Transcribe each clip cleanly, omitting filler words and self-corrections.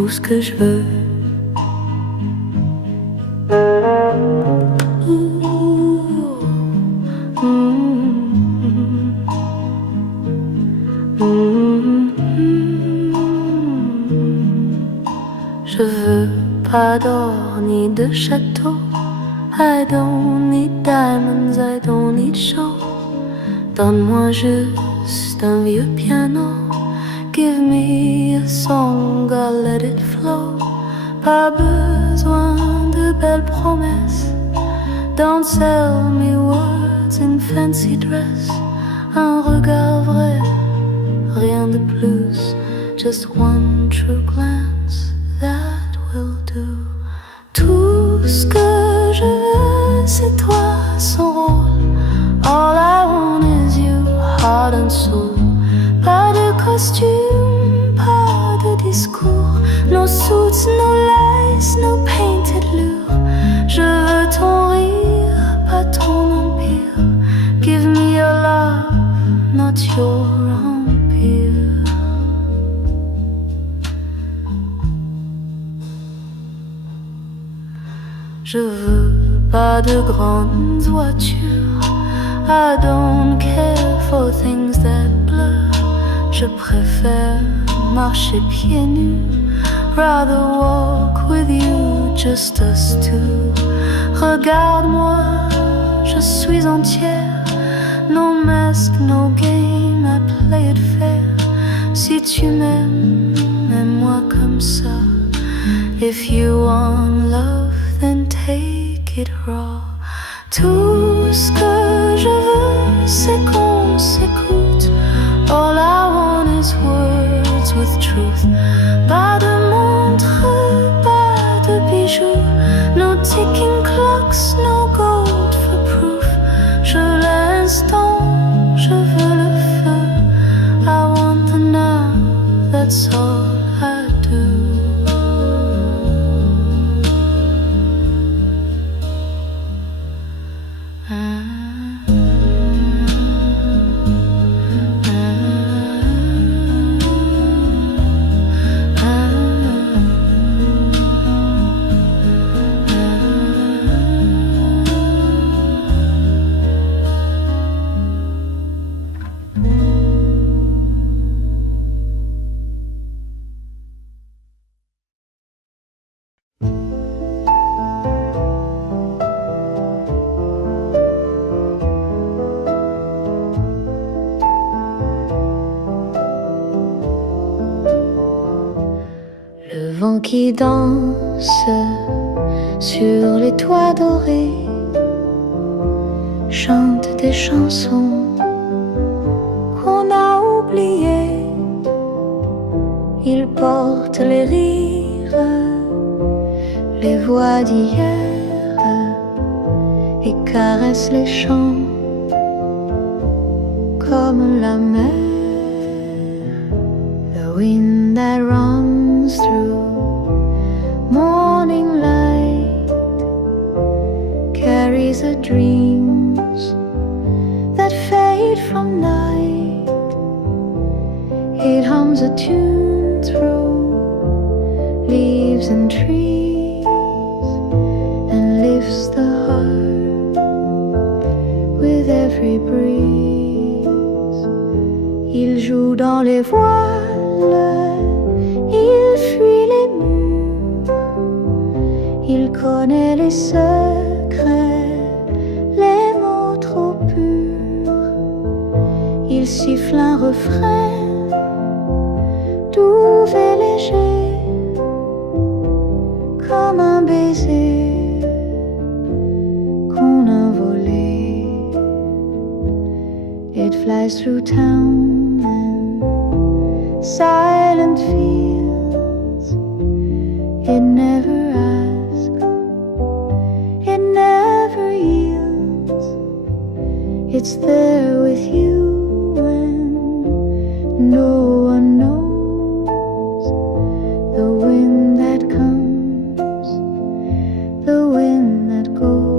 tout ce que je veux. Je veux pas d'or ni de château. I don't need diamonds, I don't need show. Donne-moi juste un vieux piano. Give me a song, I'll let it flow. Pas besoin de belles promesses. Don't sell me words in fancy dress. Un regard vrai, rien de plus. Just one true glance, that will do. Tout ce que je veux, c'est toi sans rôle. All I want is you, heart and soul. Pas de costume, pas de discours. No suits, no lace, no painted lure. Je veux ton rire, pas ton empire. Give me your love, not your empire. Je veux pas de grandes voitures. I don't care for things that blur. Je préfère marcher pieds nus. Rather walk with you, just us two. Regarde-moi, je suis entière. No mask, no game, I play it fair. Si tu m'aimes, aime-moi comme ça. If you want love, then take it raw. Tout ce que je veux, c'est qu'on s'écoute. All I want is words with truth. Pas de montre, pas de bijoux. No ticking clocks, no gold for proof. Je veux l'instant, je veux le feu. I want the now, that's all I do. Qui danse sur les toits dorés, chante des chansons qu'on a oubliées. Il porte les rires, les voix d'hier et caresse les champs comme la mer. The wind that runs through morning light carries the dreams that fade from night. It hums a tune through leaves and trees and lifts the heart with every breeze. Il joue dans les voiles, il fuit les murs. Il connaît les secrets, les mots trop purs. Il siffle un refrain doux et léger, comme un baiser qu'on a volé. It flies through town and silent fields. It never it's there with you when no one knows. The wind that comes, the wind that goes.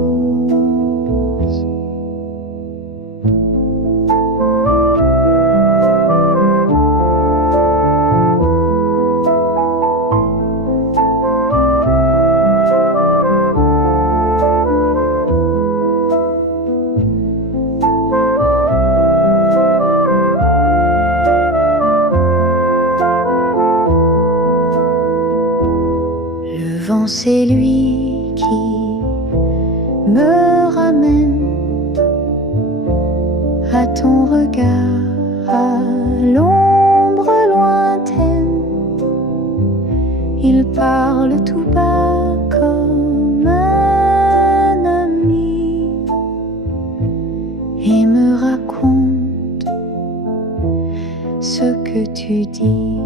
quand c'est lui qui me ramène à ton regard, à l'ombre lointaine. Il parle tout bas comme un ami et me raconte ce que tu dis.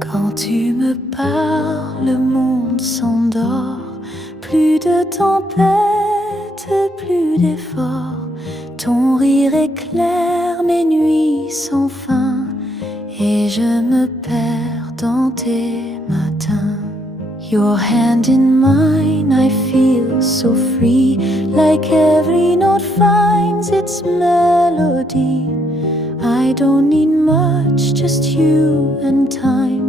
Quand tu me parles, le monde s'endort. Plus de tempête, plus d'efforts. Ton rire éclaire mes nuits sans fin, et je me perds dans tes matins. Your hand in mine, I feel so free, like every note finds its melody. I don't need much, just you and time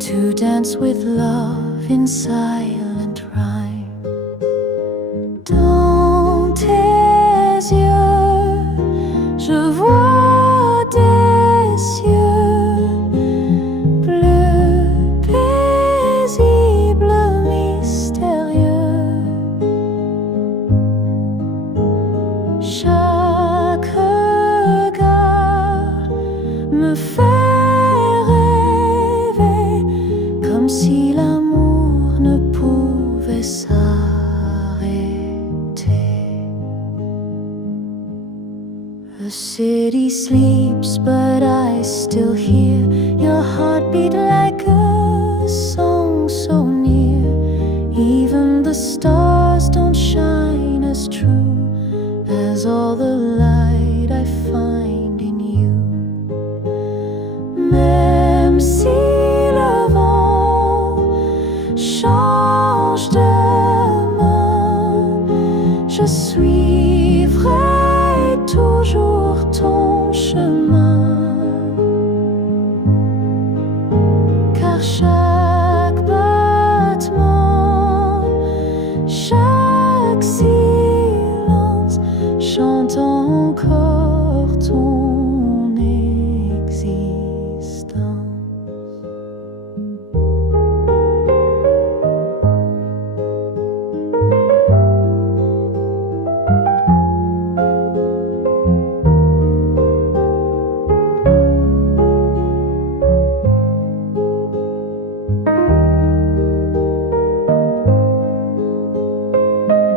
to dance with love in silent rhyme. Dans tes yeux, je vois des cieux bleus, paisibles, mystérieux. Chaque regard me fait rêver, comme si l'amour ne pouvait s'arrêter. The city sleeps, but I still hear your heartbeat like a song so near. Even the stars don't shine as true as all the light I find in you. Même si le vent change de main, je suivrai toujours ton chemin, car chaque battement, chaque silence chante encore ton existence.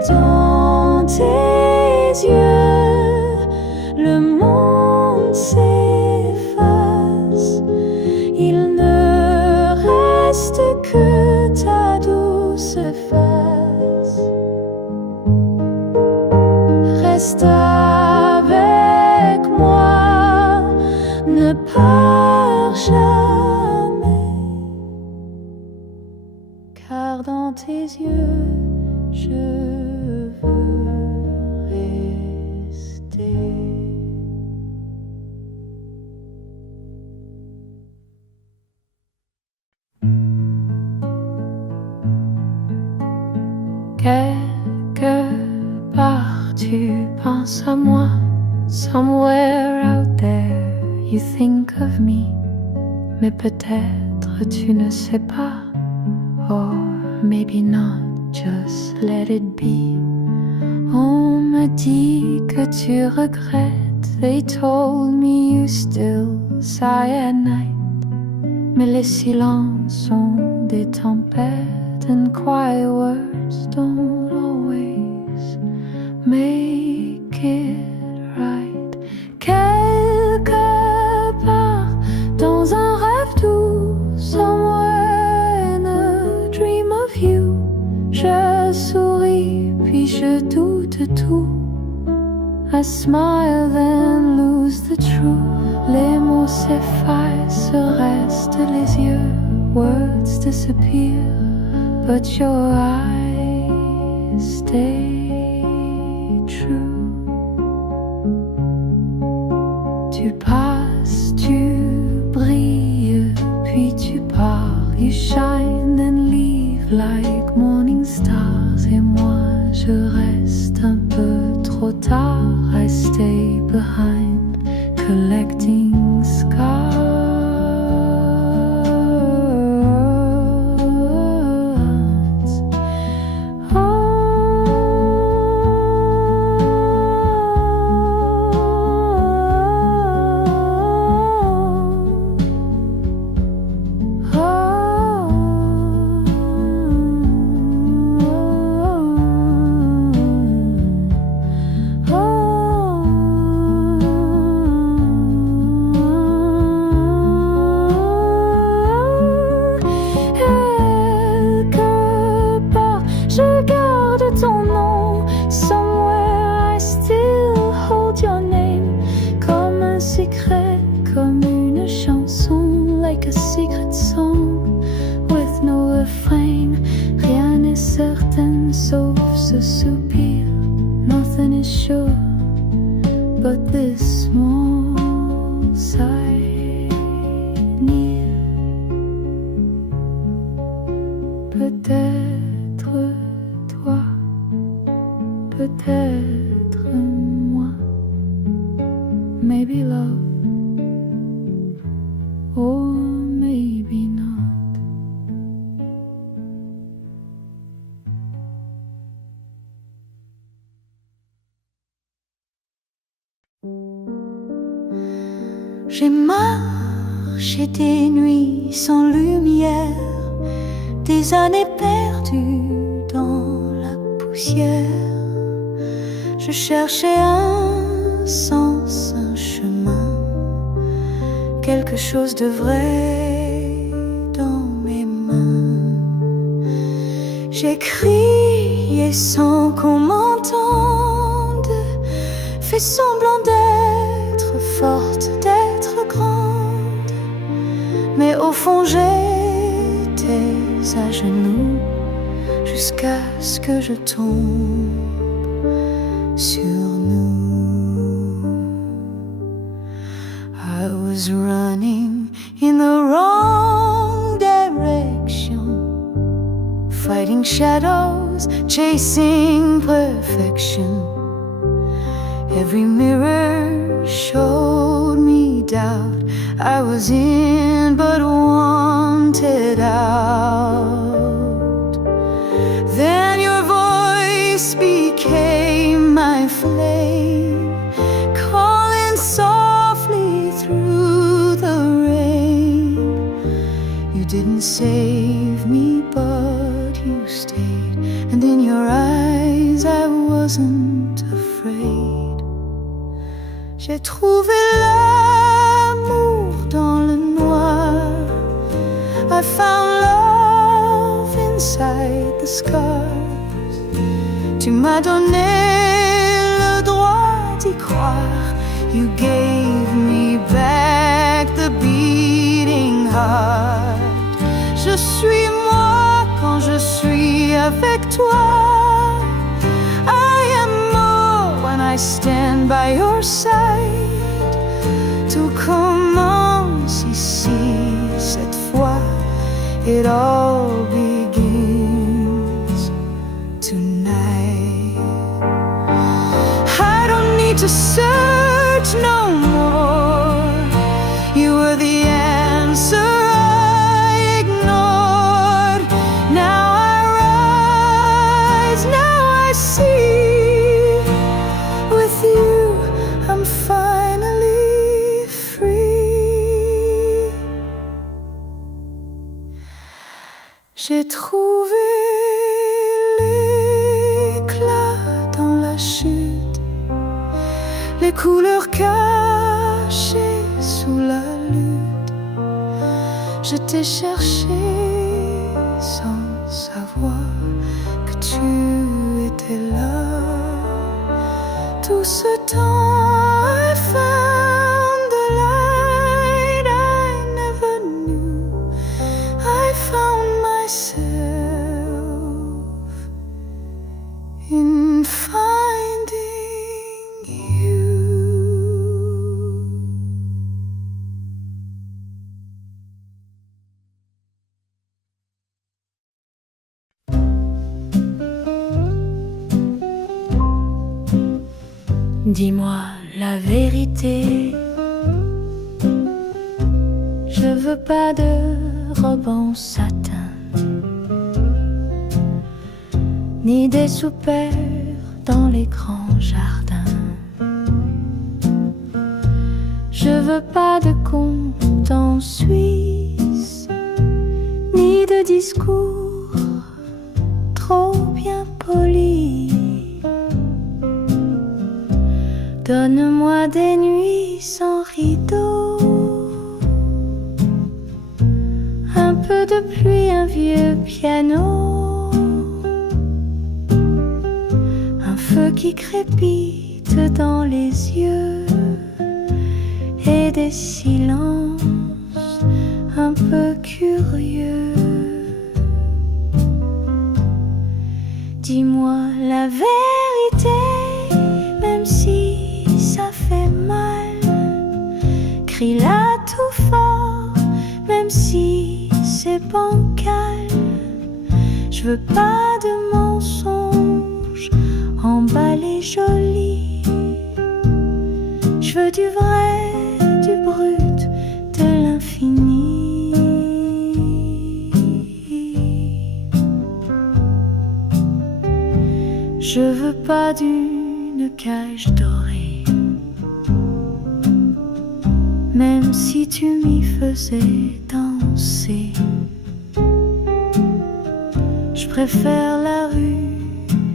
Dans tes yeux, le monde s'efface. Il ne reste que ta douce face. Reste avec moi, ne pars jamais, car dans tes yeux, je veux rester. Quelque part tu penses à moi. Somewhere out there you think of me. Mais peut-être tu ne sais pas. Or maybe not, just let it be. On me dit que tu regrettes. They told me you still sigh at night. Mais les silences sont des tempêtes, and quiet words don't always make it right. Quelque part dans un rêve doux, somewhere in a dream of you, je souris puis je doute tout. I smile then lose the truth. Les mots s'effacent, restent les yeux. Words disappear, but your eyes stay true. Tu passes, tu brilles, puis tu pars. You shine collecting scars. Like a secret song with no refrain. Rien n'est certain sauf ce soupir. Nothing is sure but this small sigh near. Peut-être toi, peut-être moi. Maybe love. Or maybe not. J'ai marché des nuits sans lumière, des années perdues dans la poussière. Je cherchais un sens, un chemin, quelque chose de vrai dans mes mains. J'ai crié sans qu'on m'entende, fait semblant d'être forte, d'être grande, mais au fond j'étais à genoux jusqu'à ce que je tombe sur nous. I was running in the wrong direction, fighting shadows, chasing perfection. Every mirror showed me doubt. I was in but wanted out. Then your voice became my flame, calling softly through the rain. You didn't save me, but you stayed, and in your eyes I wasn't afraid. J'ai trouvé l'amour dans le noir. I found love inside the scars. Tu m'as donné le droit d'y croire. You gave me back the beating heart. Je suis moi quand je suis avec toi. I am more when I stand by your side. Tout commence ici cette fois. It all begins tonight. I don't need to search no more. You were the answer I ignored. Now I rise, now I see. With you I'm finally free. J'ai trouvé l'éclat dans la chute, les couleurs cachées sous la lutte. Je t'ai cherché sans savoir que tu étais là. Tout ce temps I found the light I never knew. I found myself in finding you. Dis-moi la vérité, veux pas de robe en satin, ni des soupers dans les grands jardins. Je veux pas de conte en Suisse, ni de discours trop bien polis. Donne-moi des nuits sans rideaux, un peu de pluie, un vieux piano, un feu qui crépite dans les yeux et des silences un peu curieux. Dis-moi la vérité, même si ça fait mal. Crie-la tout fort, même si c'est bancal. Je veux pas de mensonges emballés jolis. Je veux du vrai, du brut, de l'infini. Je veux pas d'une cage dorée, même si tu m'y faisais danser. Je préfère la rue,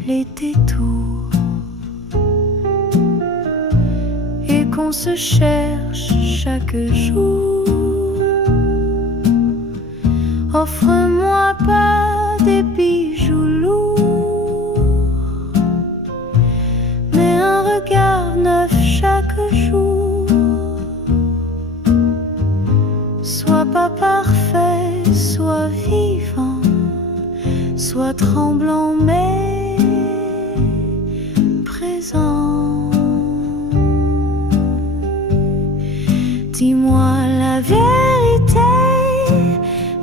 les détours, et qu'on se cherche chaque jour. Offre-moi pas des bijoux lourds, mais un regard neuf chaque jour. Sois pas parfait, sois vivant, sois tremblant mais présent. Dis-moi la vérité,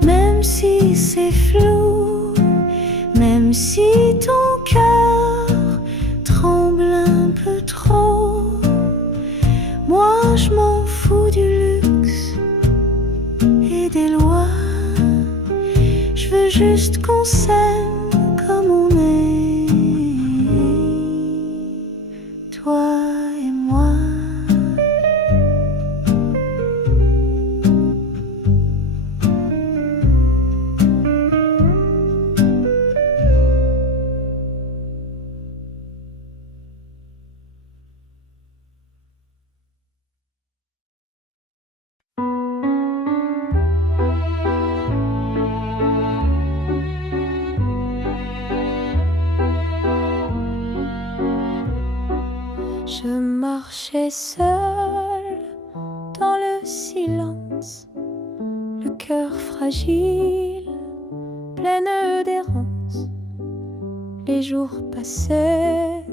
même si c'est flou, même si ton cœur tremble un peu trop. Moi je m'en fous du luxe et des lois. Je veux juste qu'on s'aime comme on est, toi et moi. Je marchais seule dans le silence, le cœur fragile, pleine d'errance. Les jours passaient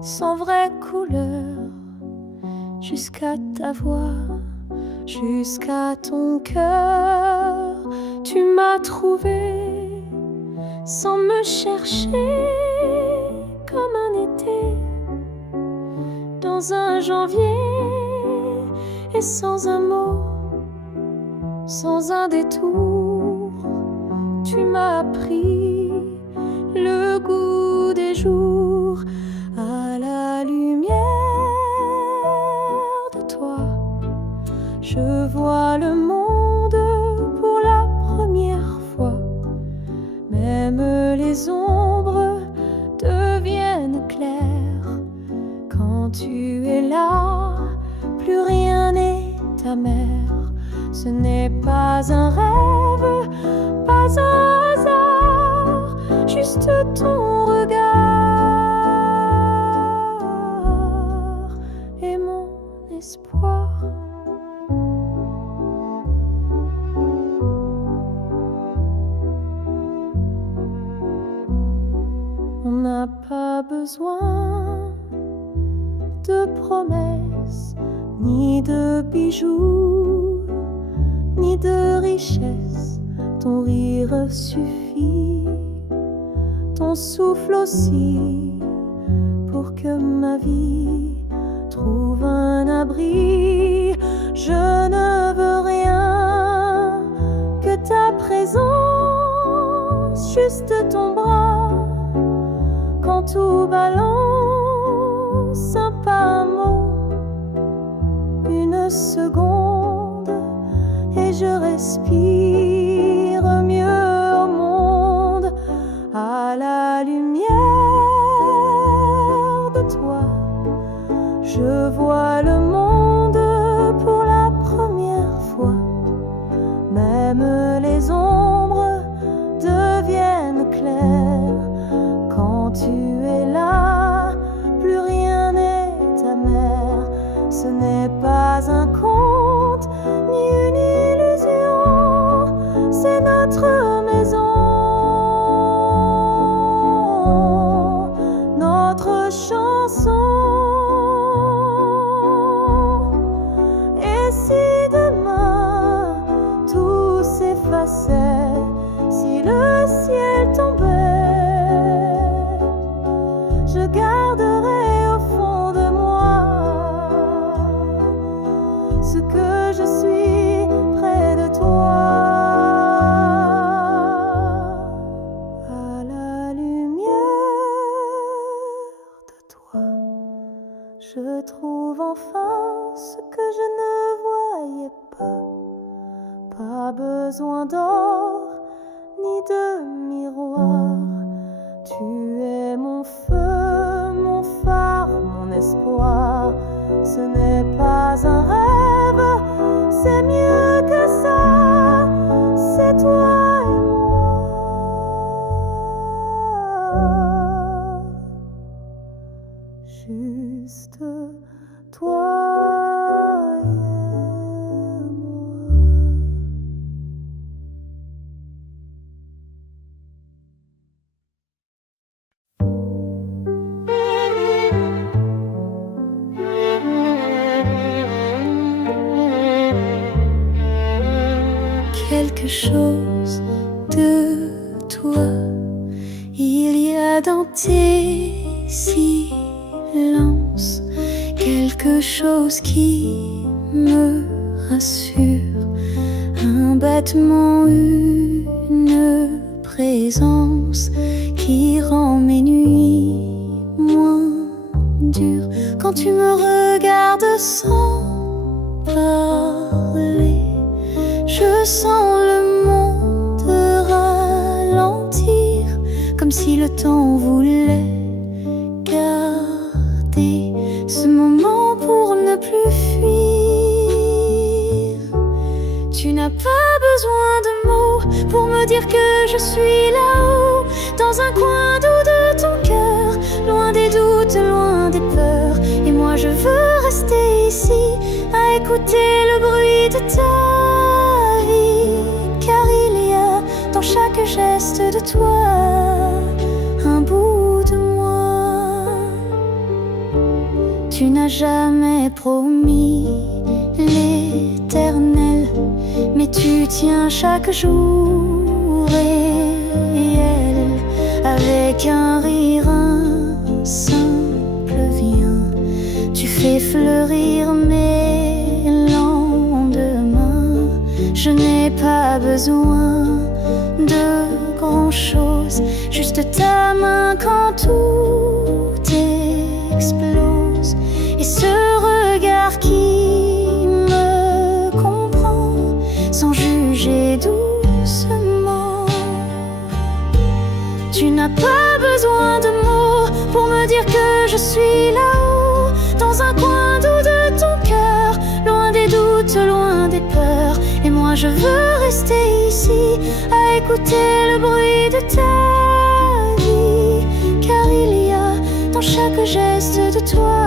sans vraie couleur, jusqu'à ta voix, jusqu'à ton cœur. Tu m'as trouvé sans me chercher, comme un été dans un janvier, et sans un mot, sans un détour. Tu m'as appris le goût des jours. À la lumière de toi, je vois le monde pour la première fois. Même les ombres deviennent claires quand tu es là. Plus rien n'est amer. Ce n'est pas un rêve, pas un hasard, juste ton regard et mon espoir. On n'a pas besoin de promesses, ni de bijoux, ni de richesses. Ton rire suffit, ton souffle aussi, pour que ma vie trouve un abri. Je ne veux rien juste ton bras quand tout balance un pas, un mot, une seconde et je respire mieux au monde à la lumière de toi. Je vois le monde pour la première fois. Même les ombres deviennent claires quand tu es là. Plus rien n'est amer. Ce n'est pas un conte ni une illusion. C'est notre maison, notre chanson. Et si demain tout s'effaçait, si le ciel tombait, je garderai au fond de moi ce que je suis près de toi. À la lumière de toi, je trouve enfin ce que je ne voyais pas. Pas besoin d'or ni de miroir. Tu es mon feu, mon phare, mon espoir. Ce n'est pas un rêve, c'est mieux que ça. C'est toi et moi. Juste toi et moi. Quelque chose de toi, il y a dans tes silences quelque chose qui me rassure, un battement, une présence qui rend mes nuits moins dures. Quand tu me regardes sans parler, je sens le monde ralentir, comme si le temps voulait garder ce moment pour ne plus fuir. Tu n'as pas besoin de mots pour me dire que je suis là-haut, dans un coin doux de ton cœur, loin des doutes, loin des peurs. Et moi je veux rester ici, à écouter le bruit de ta vie, car il y a dans chaque geste de toi un bout de moi. Tu n'as jamais promis l'éternel, mais tu tiens chaque jour réel. Avec un rire, un simple viens, tu fais fleurir mes lendemains. Je n'ai pas besoin de grand-chose, juste ta main quand tout explose. Et ce regard qui me comprend sans juger doucement. Tu n'as pas besoin de mots pour me dire que je suis là-haut, dans un coin doux de ton cœur, loin des doutes, loin des peurs. Et moi je veux rester ici, à écouter le bruit de ta vie, car il y a dans chaque geste de toi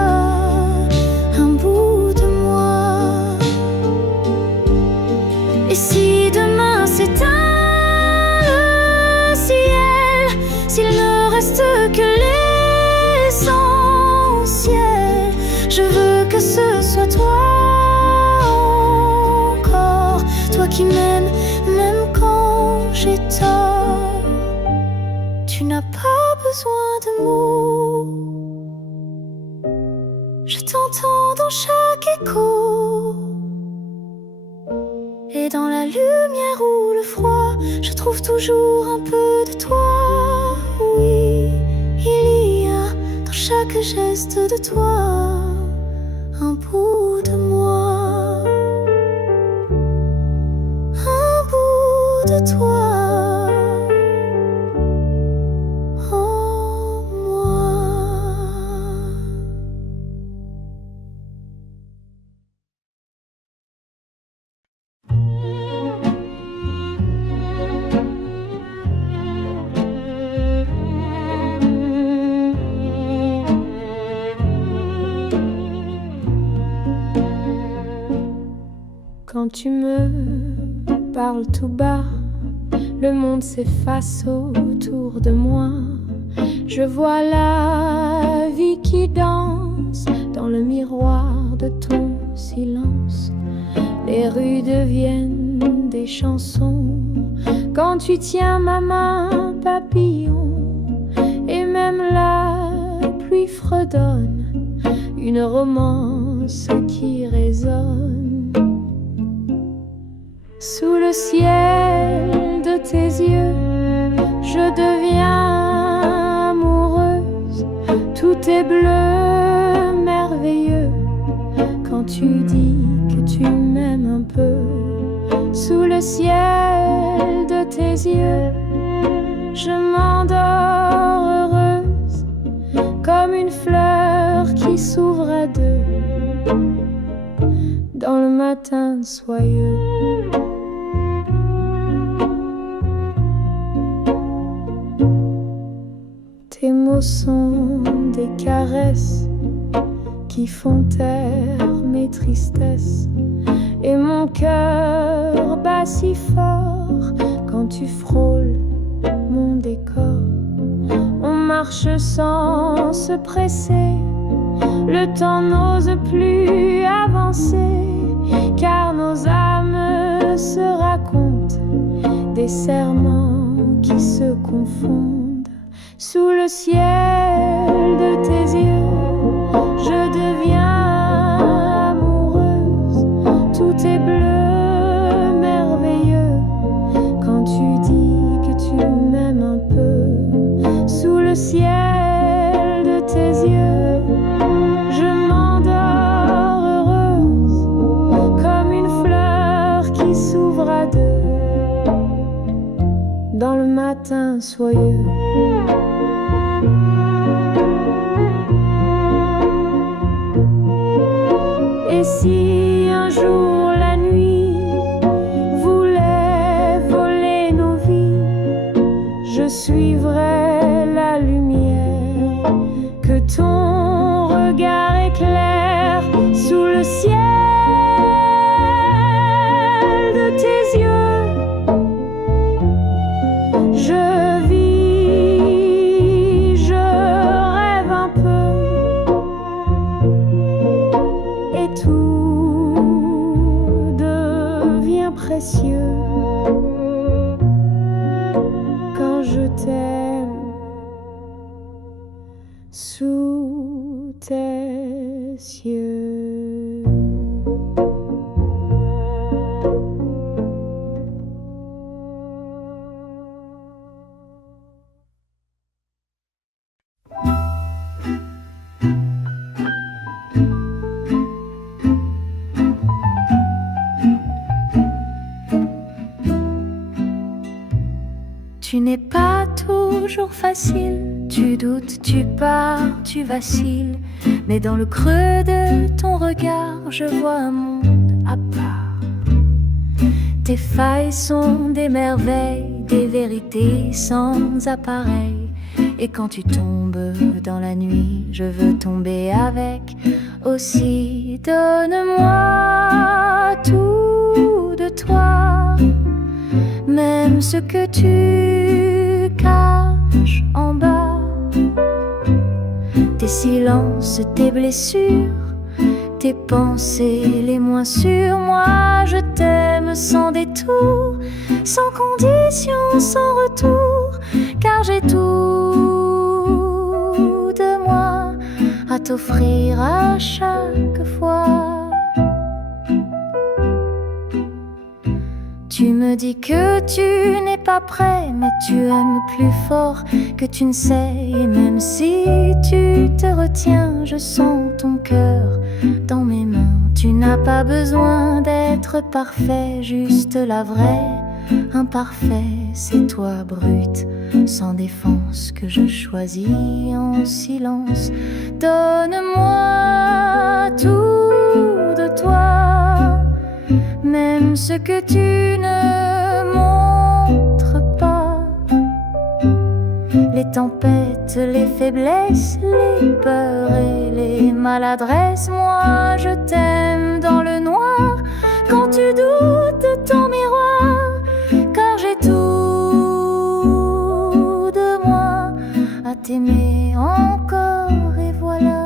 un bout de moi. Et si demain s'éteint le ciel, s'il ne reste que l'essentiel, je veux que ce soit toi encore, toi qui m'aimes même quand j'ai tort. Tu n'as pas besoin de mots, je t'entends dans chaque écho. Et dans la lumière ou le froid, je trouve toujours un peu de toi. Oui, il y a dans chaque geste de toi un bout de moi, un bout de toi. En moi. Quand tu me parles tout bas, le monde s'efface autour de moi. Je vois la vie qui danse dans le miroir de ton silence. Les rues deviennent des chansons quand tu tiens ma main, papillon. Et même la pluie fredonne une romance qui résonne. Sous le ciel de tes yeux, je deviens amoureuse. Tout est bleu, merveilleux, quand tu dis que tu m'aimes un peu. Sous le ciel de tes yeux, je m'endors heureuse, comme une fleur qui s'ouvre à deux dans le matin soyeux. Tes mots sont des caresses qui font taire mes tristesses. Et mon cœur bat si fort quand tu frôles mon décor. On marche sans se presser, le temps n'ose plus avancer, car nos âmes se racontent des serments qui se confondent. Sous le ciel de tes yeux, je deviens amoureuse. Tout est bleu, merveilleux, quand tu dis que tu m'aimes un peu. Sous le ciel de tes yeux, je m'endors heureuse, comme une fleur qui s'ouvre à deux dans le matin soyeux. Et si un jour la nuit voulait voler nos vies, je suivrai la lumière que ton regard éclaire. Sous le ciel de tes yeux, je vis, je rêve un peu, et tout devient précieux quand je t'aime sous tes cieux. Tu n'es pas toujours facile, tu doutes, tu pars, tu vacilles, mais dans le creux de ton regard, je vois un monde à part. Tes failles sont des merveilles, des vérités sans appareil. Et quand tu tombes dans la nuit, je veux tomber avec. Aussi, donne-moi tout de toi, même ce que tu caches en bas. Tes silences, tes blessures, tes pensées les moins sûres. Moi je t'aime sans détour, sans condition, sans retour, car j'ai tout de moi à t'offrir à chaque fois. Tu me dis que tu n'es pas prêt, mais tu aimes plus fort que tu ne sais. Et même si tu te retiens, je sens ton cœur dans mes mains. Tu n'as pas besoin d'être parfait, juste la vraie. Imparfait, c'est toi brute, sans défense, que je choisis en silence. Donne-moi tout de toi, même ce que tu ne montres pas. Les tempêtes, les faiblesses, les peurs et les maladresses. Moi je t'aime dans le noir, quand tu doutes de ton miroir, car j'ai tout de moi à t'aimer encore, et voilà.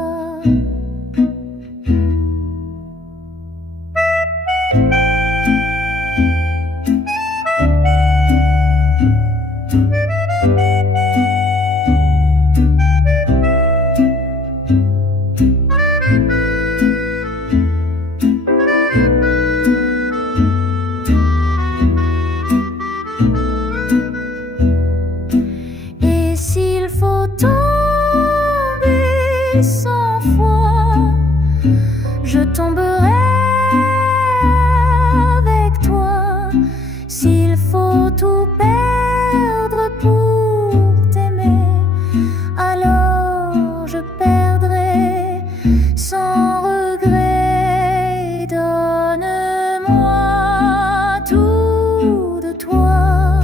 Et s'il faut tomber 100 fois, je tomberai avec toi. S'il faut tout perdre pour t'aimer, alors je perdrai sans regret. Donne-moi tout de toi,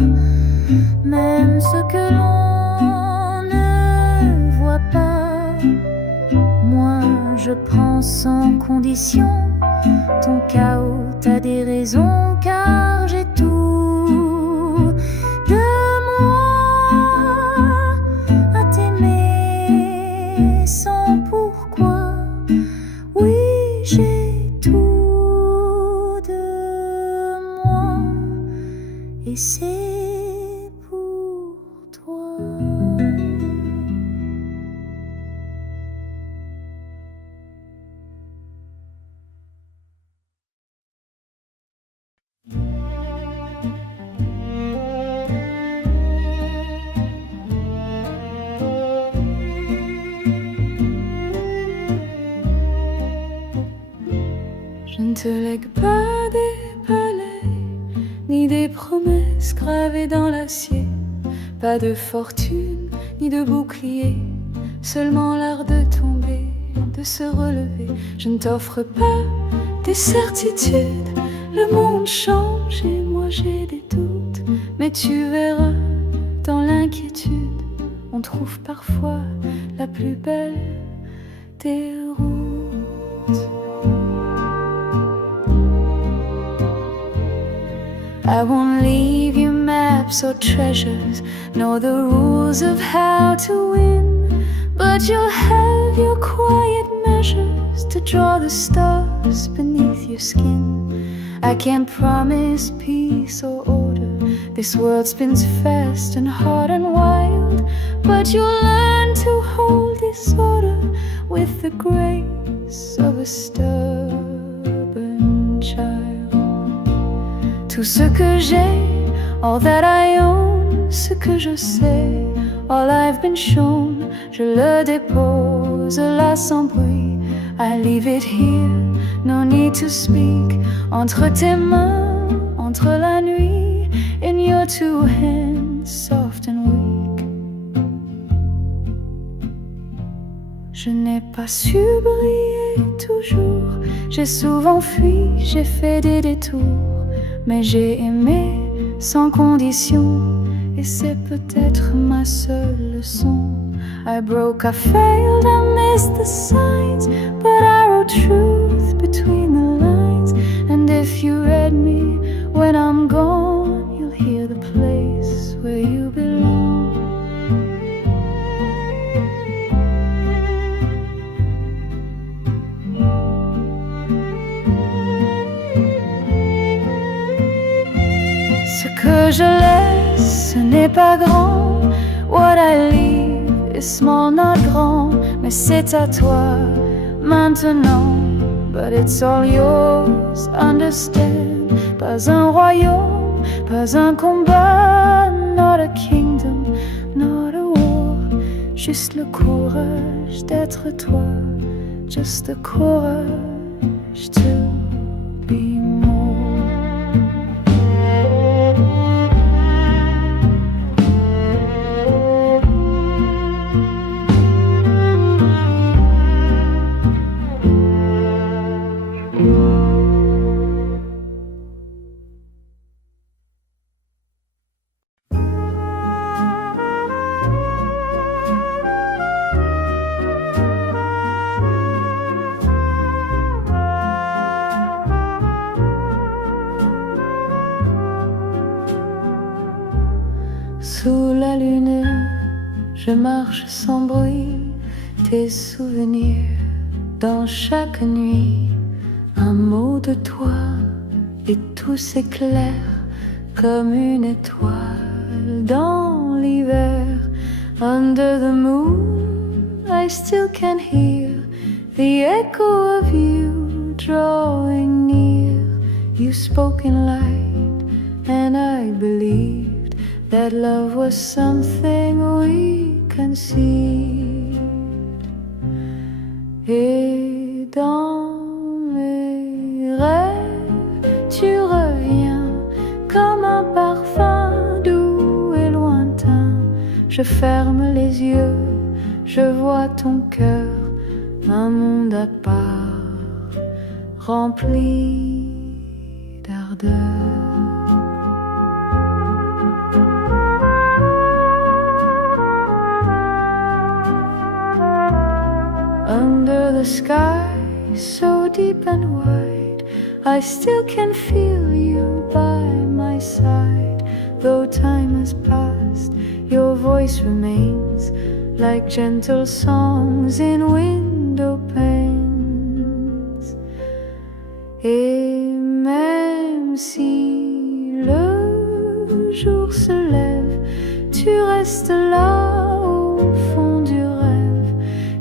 même ce que l'on ne voit pas. Moi je prends sans condition ton chaos, t'as des raisons, car j'ai tout de moi à t'aimer sans pourquoi. Oui, j'ai tout de moi, et c'est pour toi. Je ne te lègue pas des palais, ni des promesses gravées dans l'acier. Pas de fortune, ni de bouclier, seulement l'art de tomber, de se relever. Je ne t'offre pas des certitudes, le monde change et moi j'ai des doutes. Mais tu verras, dans l'inquiétude, on trouve parfois la plus belle des routes. I won't leave you maps or treasures, nor the rules of how to win. But you'll have your quiet measures to draw the stars beneath your skin. I can't promise peace or order, this world spins fast and hard and wild. But you'll learn to hold disorder with the grace of a stubborn child. Tout ce que j'ai, all that I own, ce que je sais, all I've been shown, je le dépose là sans bruit. I leave it here, no need to speak. Entre tes mains, entre la nuit, in your two hands, soft and weak. Je n'ai pas su briller toujours, j'ai souvent fui, j'ai fait des détours. Mais j'ai aimé sans condition, et c'est peut-être ma seule leçon. I broke, I failed, I missed the signs, but I wrote truth between the lines. And if you read me when I'm gone, you'll hear the place where you belong. Ce que je laisse, ce n'est pas grand. What I leave is small, not grand. Mais c'est à toi maintenant. But it's all yours, understand. Pas un royaume, Pas un combat, not a kingdom, not a war. Juste le courage d'être toi, just the courage to be more. Sous la lune, je marche sans bruit, tes souvenirs dans chaque nuit. Un mot de toi et tout s'éclaire comme une étoile dans l'hiver. Under the moon, I still can hear the echo of you drawing near. You spoke in light and I believed that love was something we conceived. Et dans mes rêves, tu reviens comme un parfum doux et lointain. Je ferme les yeux, je vois ton cœur, un monde à part, rempli d'ardeur. Under the sky, so deep and wide, I still can feel you by my side. Though time has passed, your voice remains like gentle songs in window panes. Et même si le jour se lève, tu restes là au fond du rêve,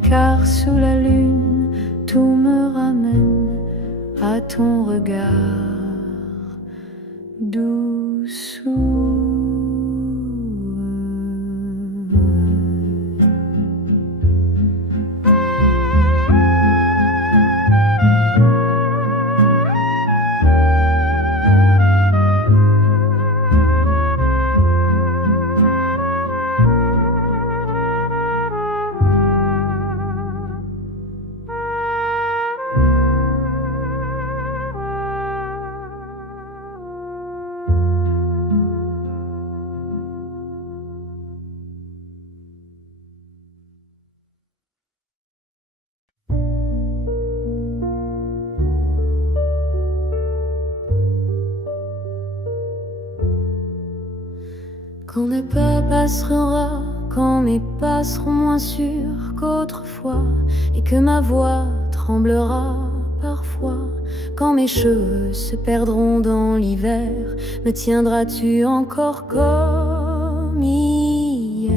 car sous la lune, tout me ramène à ton regard dessous. Quand mes pas passeront, quand mes pas seront moins sûrs qu'autrefois, et que ma voix tremblera parfois, quand mes cheveux se perdront dans l'hiver, me tiendras-tu encore comme hier?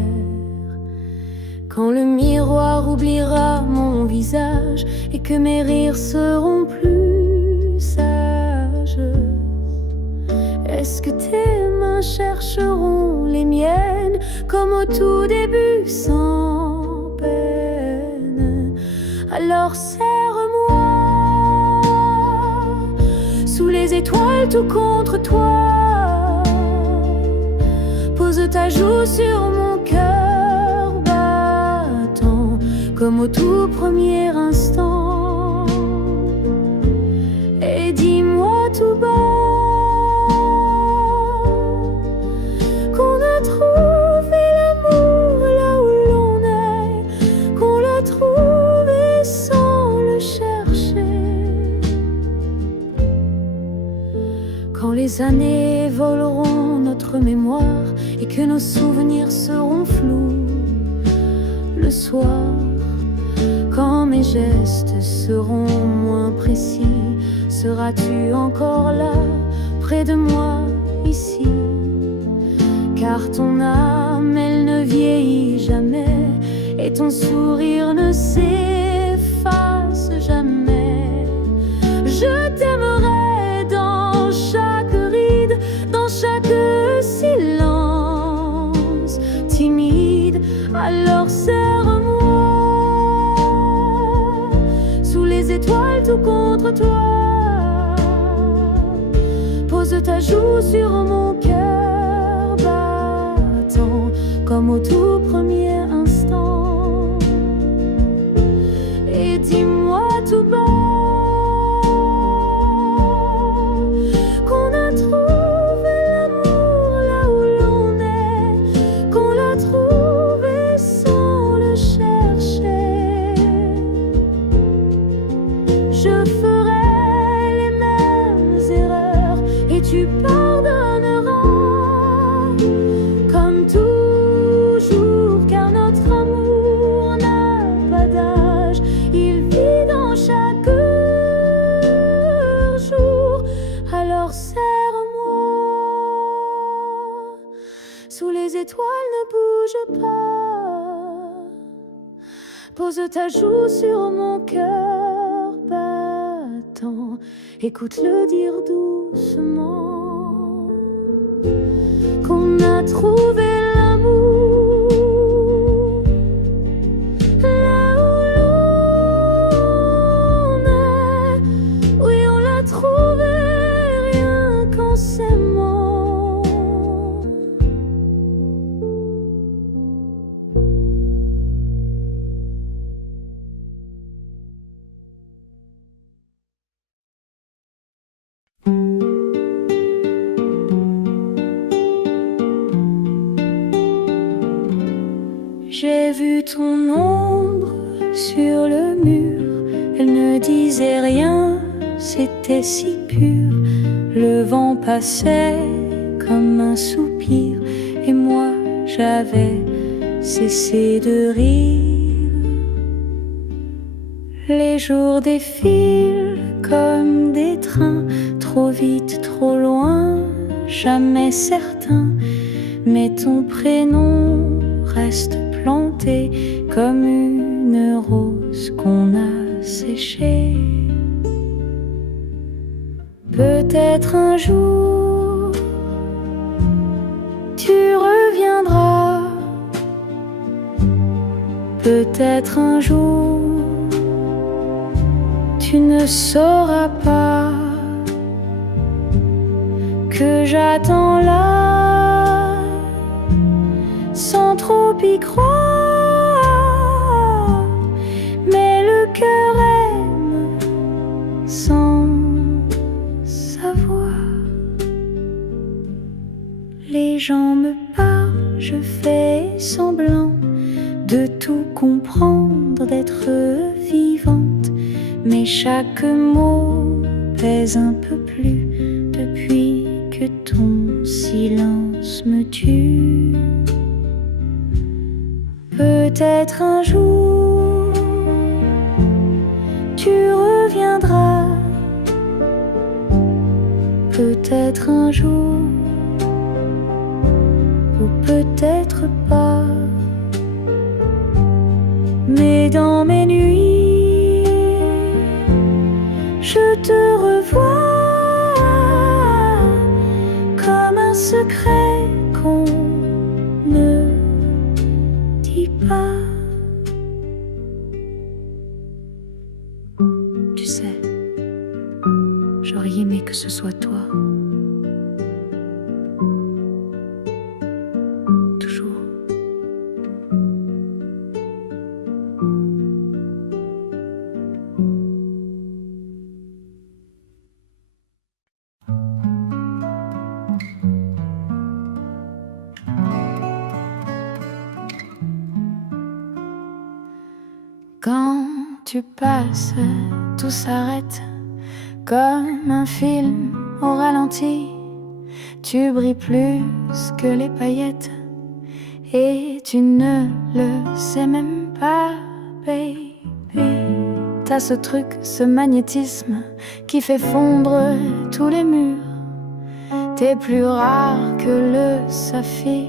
Quand le miroir oubliera mon visage et que mes rires seront plus sages, est-ce que tes mains chercheront les miennes comme au tout début sans peine? Alors serre-moi sous les étoiles tout contre toi, pose ta joue sur mon cœur battant comme au tout premier instant, et dis-moi tout bas les années voleront notre mémoire et que nos souvenirs seront flous. Le soir, quand mes gestes seront moins précis, seras-tu encore là, près de moi, ici? Car ton âme, elle ne vieillit jamais, et ton sourire ne s'efface jamais. Je t'aimerai dans chaque contre toi. Pose ta joue sur mon cœur battant comme au tout premier instant. Et dis-moi tout bas qu'on a trouvé l'amour là où l'on est, qu'on l'a trouvé sans le chercher. Je ferai les mêmes erreurs et tu pardonneras comme toujours, car notre amour n'a pas d'âge, il vit dans chaque jour. Alors serre-moi, sous les étoiles ne bouge pas. Pose ta joue sur mon cœur battant, écoute-le dire doucement qu'on a trouvé l'amour là où l'on est. Oui, on l'a trouvé rien qu'en s'aimant. J'ai vu ton ombre sur le mur, elle ne disait rien, c'était si pur. Le vent passait comme un soupir, et moi j'avais cessé de rire. Les jours défilent comme des trains, trop vite, trop loin, jamais certain, mais ton prénom reste planté comme une rose qu'on a séchée. Peut-être un jour tu reviendras, peut-être un jour tu ne sauras pas que j'attends là sans trop y croire, mais le cœur aime sans savoir. Les gens me parlent, je fais semblant de tout comprendre, d'être vivante, mais chaque mot pèse un peu plus depuis que ton silence me tue. Peut-être un jour tu reviendras, peut-être un jour, ou peut-être pas, mais dans mes nuits je te revois comme un secret qu'on ne dit pas. Tu sais, j'aurais aimé que ce soit toi. Toujours. Quand tu passes, tout s'arrête comme un film au ralenti. Tu brilles plus que les paillettes et tu ne le sais même pas, baby. T'as ce truc, ce magnétisme qui fait fondre tous les murs. T'es plus rare que le saphir,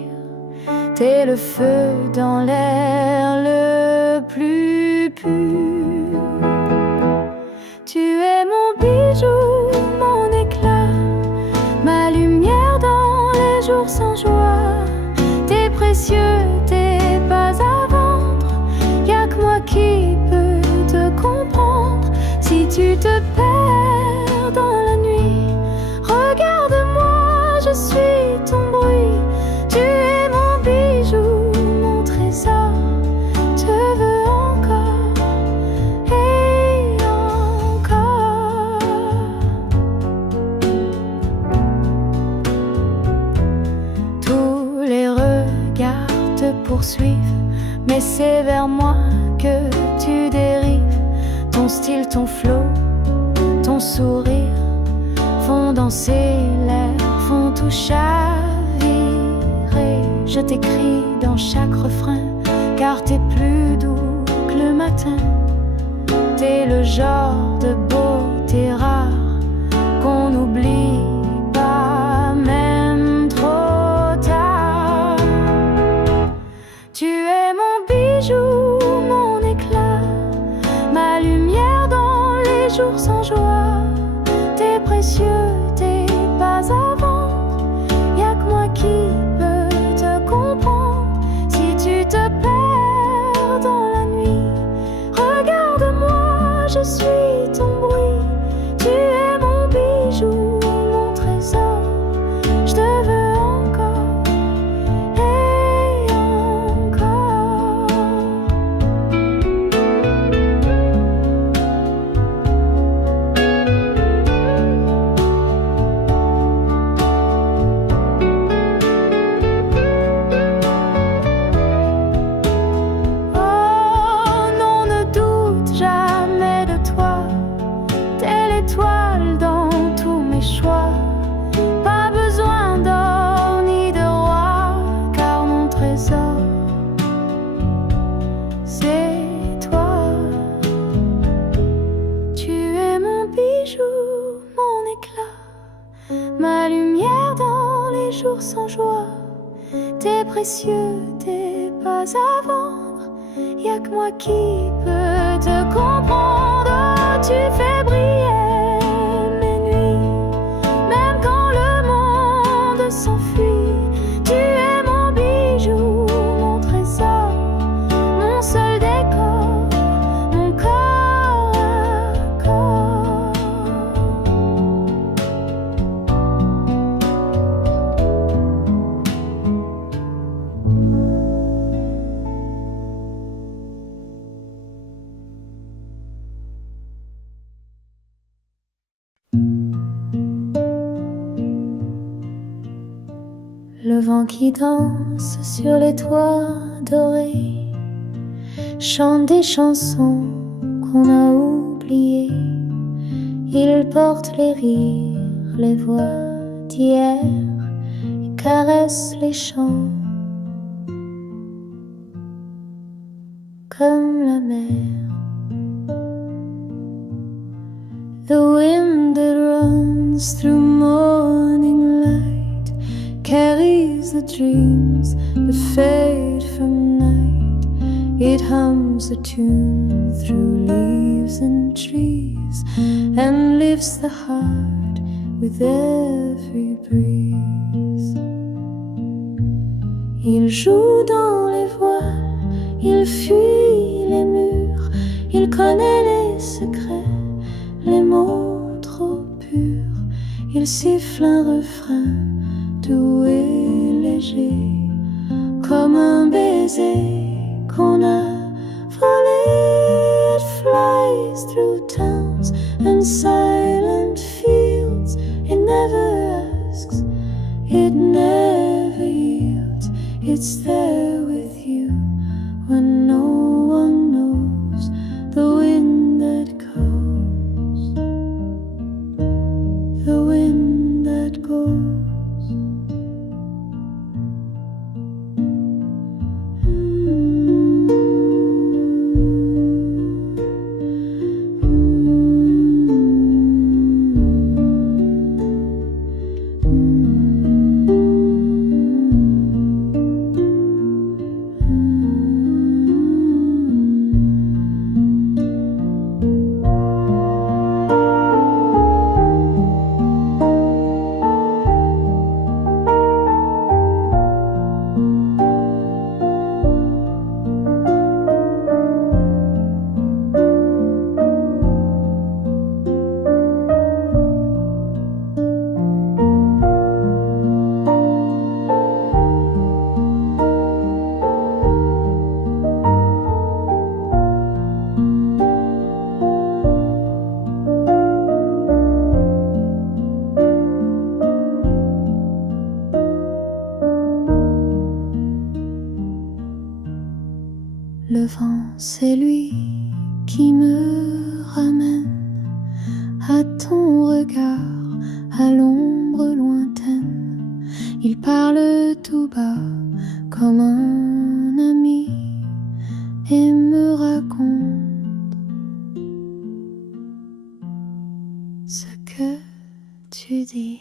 t'es le feu dans l'air le plus pur. Tu es mon bijou, mon éclat, ma lumière dans les jours sans joie. T'es précieux, t'es pas à vendre, y'a que moi qui peux te comprendre. Si tu te perds poursuivre, mais c'est vers moi que tu dérives. Ton style, ton flow, ton sourire font danser l'air, font tout chavirer. Je t'écris dans chaque refrain, car t'es plus doux que le matin. T'es le genre de beauté rare qu'on n'oublie pas, même trop tard. Tu es mon bijou, mon éclat, ma lumière dans les jours sans joie. T'es précieux, t'es pas à vendre, y'a que moi qui peux te comprendre. Si tu te perds dans la nuit, regarde-moi, je suis ton bruit. Tu es mon bijou, mon trésor, je te veux encore et encore. Oh non, ne doute jamais de toi, t'es l'étoile dans tous mes choix. Pas besoin d'or ni de roi, car mon trésor, c'est toi. Tu es mon bijou, mon éclat, ma lumière dans les jours sans joie. T'es précieux, t'es pas à vendre, y'a que moi qui peux te comprendre. Oh, tu fais briller mes nuits, même quand le monde s'enfuit. Tu es mon bijou, mon trésor, mon seul décor, mon corps à corps. Le vent qui danse sur les toits dorés chante des chansons qu'on a oubliées. Il porte les rires, les voix d'hier et caresse les champs comme la mer. The wind that runs through morning light carries the dreams that fade from night. It hums a tune through leaves and trees and lifts the heart with every breeze. Il joue dans les voiles, il fuit les murs, il connaît les secrets, les mots trop purs. Il siffle un refrain doux et léger, comme un baiser qu'on a volé. It flies through towns and silent fields. It never asks, it never yields. It's there with you when no one knows. The wind that comes, the wind that goes. le vent, c'est lui qui me ramène à ton regard, à l'ombre lointaine. Il parle tout bas comme un ami et me raconte ce que tu dis.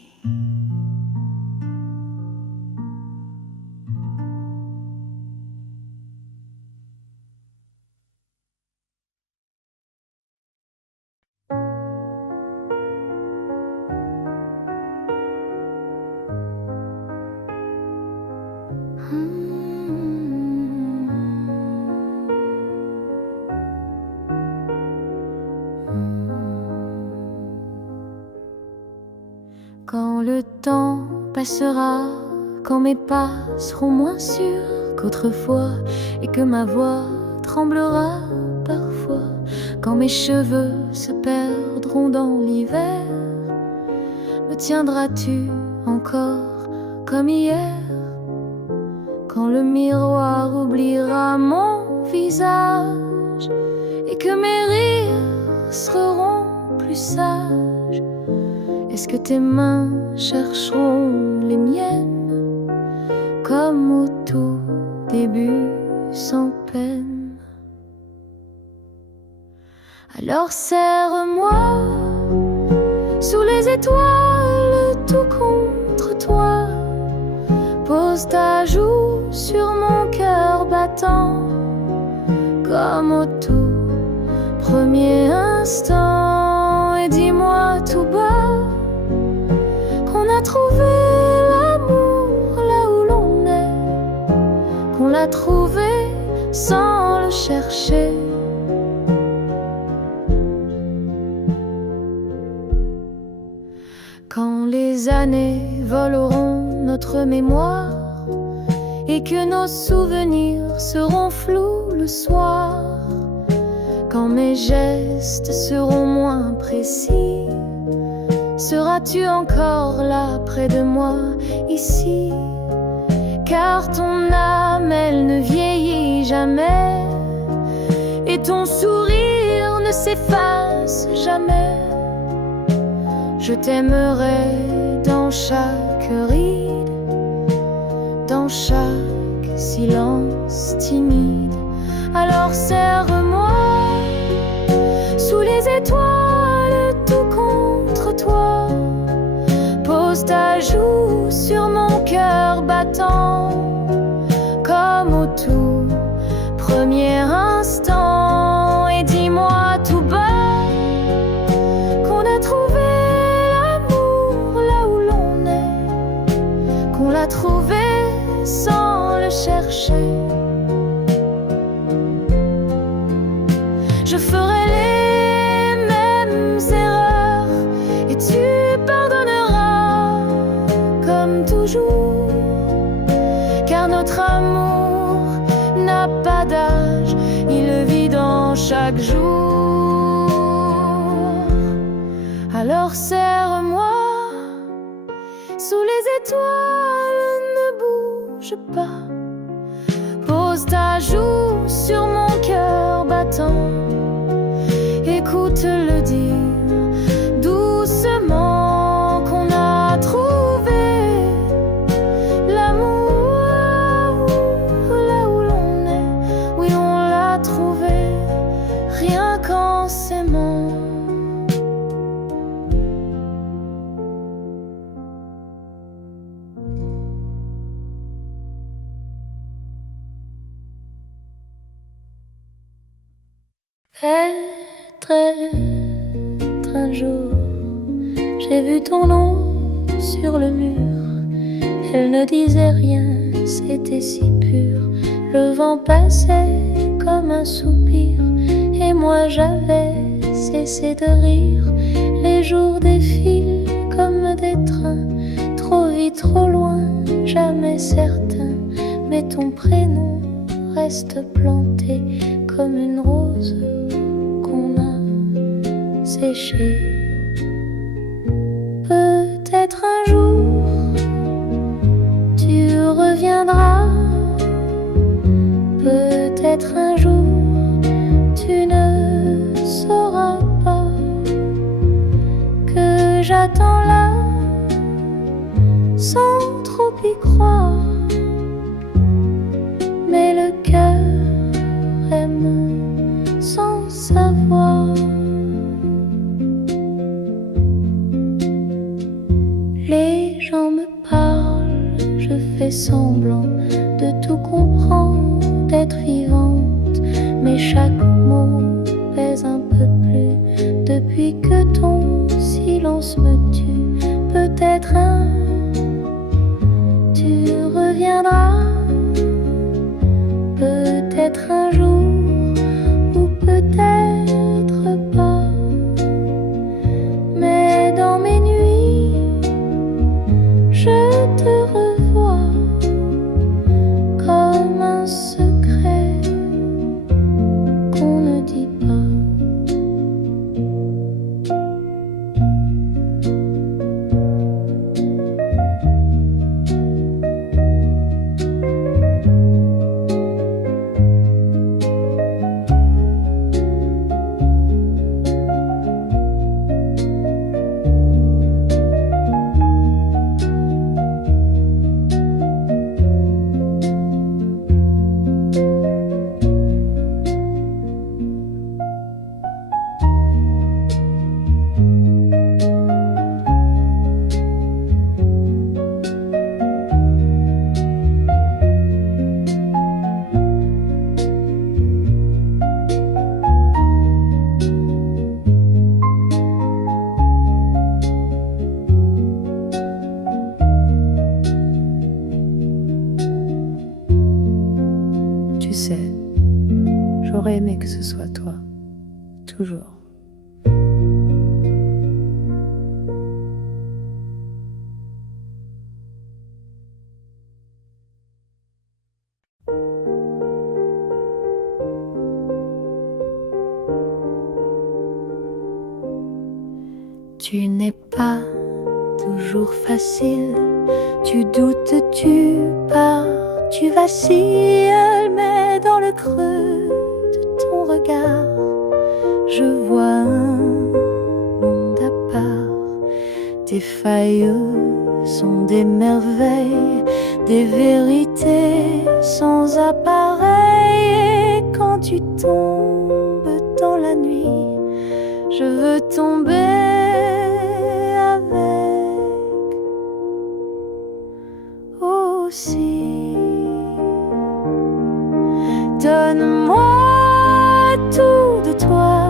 Quand le temps passera, quand mes pas seront moins sûrs qu'autrefois, et que ma voix tremblera parfois, quand mes cheveux se perdront dans l'hiver, me tiendras-tu encore comme hier? Quand le miroir oubliera mon visage et que mes rires seront plus sages, est-ce que tes mains chercheront les miennes comme au tout début sans peine? Alors serre-moi sous les étoiles tout contre toi, pose ta joue sur mon cœur battant comme au tout premier instant, et dis-moi tout bas qu'on a trouvé l'amour là où l'on est, qu'on l'a trouvé sans le chercher. Quand les années voleront notre mémoire et que nos souvenirs seront flous le soir, quand mes gestes seront moins précis, seras-tu encore là près de moi ici? Car ton âme, elle ne vieillit jamais et ton sourire ne s'efface jamais. Je t'aimerai dans chaque ride, dans chaque silence timide. Alors serre-moi sous les étoiles tout contre toi, pose ta joue sur mon cœur battant comme au tout premier instant, et dis-moi tout bas qu'on a trouvé l'amour là où l'on est, qu'on l'a trouvé sans le chercher. Je ferai les mêmes erreurs et tu pardonneras comme toujours, car notre amour n'a pas d'âge, il vit dans chaque jour. Alors serre-moi sous les étoiles, ne bouge pas, pose ta joue sur mon cœur battant, écoute-le dire doucement qu'on a trouvé l'amour là où l'on est. Oui, on l'a trouvé rien qu'en s'aimant. Peut-être un jour j'ai vu ton nom sur le mur. Elle ne disait rien, c'était si pur. Le vent passait comme un soupir, et moi j'avais cessé de rire. Les jours défilent comme des trains, trop vite, trop loin, jamais certain. Mais ton prénom reste planté comme une rose qu'on a séchée. Peut-être un jour tu reviendras, peut-être un jour sans trop y croire. Mais le cœur aime sans savoir. Les gens me parlent, je fais semblant de tout comprendre, d'être vivante, mais chaque mot pèse un peu plus depuis que ton silence me tue. Peut-être tu reviendras, peut-être un jour, ou peut-être pas. Mais dans mes nuits, je te revois comme un secret qu'on ne dit pas. Tu sais, j'aurais aimé que ce soit toi, toujours. Tu n'es pas toujours facile, tu doutes, tu pars, tu vacilles, mais dans le creux de ton regard, je vois un monde à part. Tes failles sont des merveilles, des vérités sans appareil. Et quand tu tombes dans la nuit, je veux tomber avec aussi. Donne-moi tout de toi,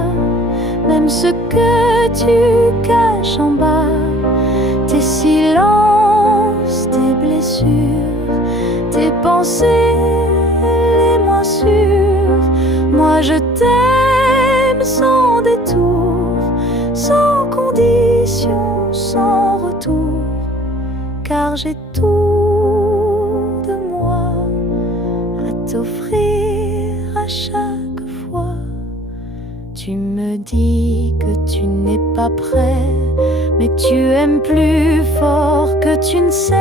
même ce que tu caches en bas, tes silences, tes blessures, tes pensées les moins sûres. Moi je t'aime sans détour, sans condition, sans retour, car j'ai tout de moi à t'offrir à chaque fois. Tu me dis que tu n'es pas prêt, mais tu aimes plus fort que tu ne sais.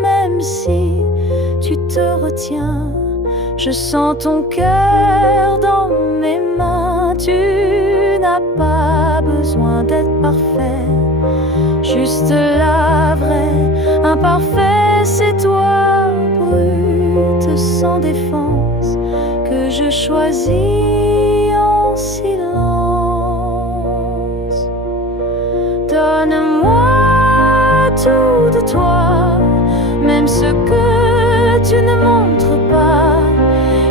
Même si tu te retiens, je sens ton cœur dans mes mains. Tu n'as pas besoin d'être parfait, juste la vraie. Imparfait, c'est toi, brute, sans défense, que je choisis en silence. Donne-moi tout de toi, même ce que tu ne montres pas.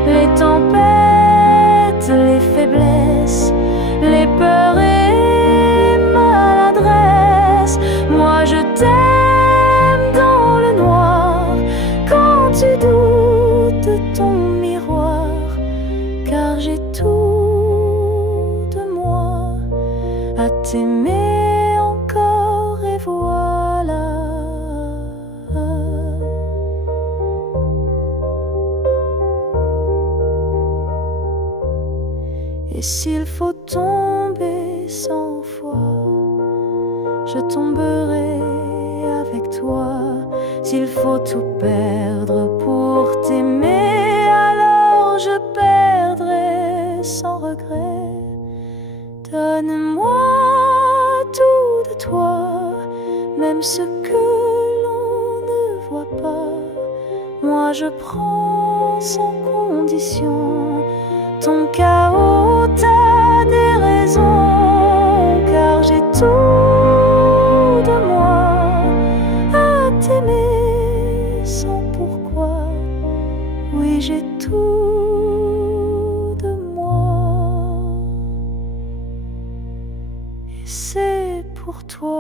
Les tempêtes, les faiblesses, les peurs et maladresses. Moi je t'aime dans le noir, quand tu doutes de ton miroir, car j'ai tout de moi à t'aimer encore, et voilà. Et s'il faut tomber 100 fois, je tomberai avec toi. S'il faut tout perdre pour t'aimer, alors je perdrai sans regret. Donne-moi tout de toi, même ce que l'on moi je prends sans condition. Ton chaos, t'as des raisons, car j'ai tout de moi à t'aimer sans pourquoi. Oui, j'ai tout de moi, et c'est pour toi.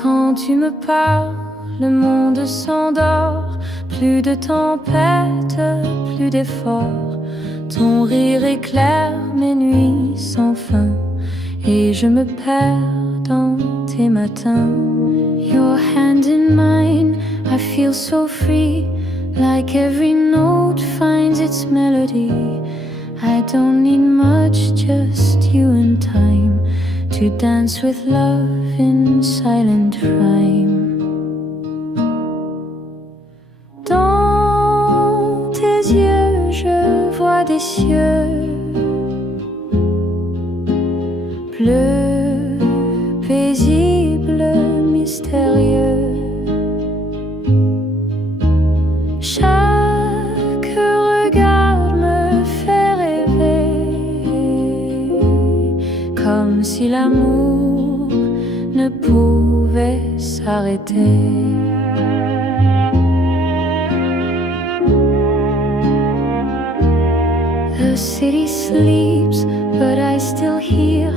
Quand tu me parles, le monde s'endort. Plus de tempête, plus d'efforts. Ton rire éclaire mes nuits sans fin, et je me perds dans tes matins. Your hand in mine, I feel so free, like every note finds its melody. I don't need much, just you and time, to dance with love in silent rhyme. Dans tes yeux, je vois des cieux bleus, paisibles, mystérieux. Chaque regard me fait rêver, comme si l'amour ne pouvait s'arrêter. The city sleeps, but I still hear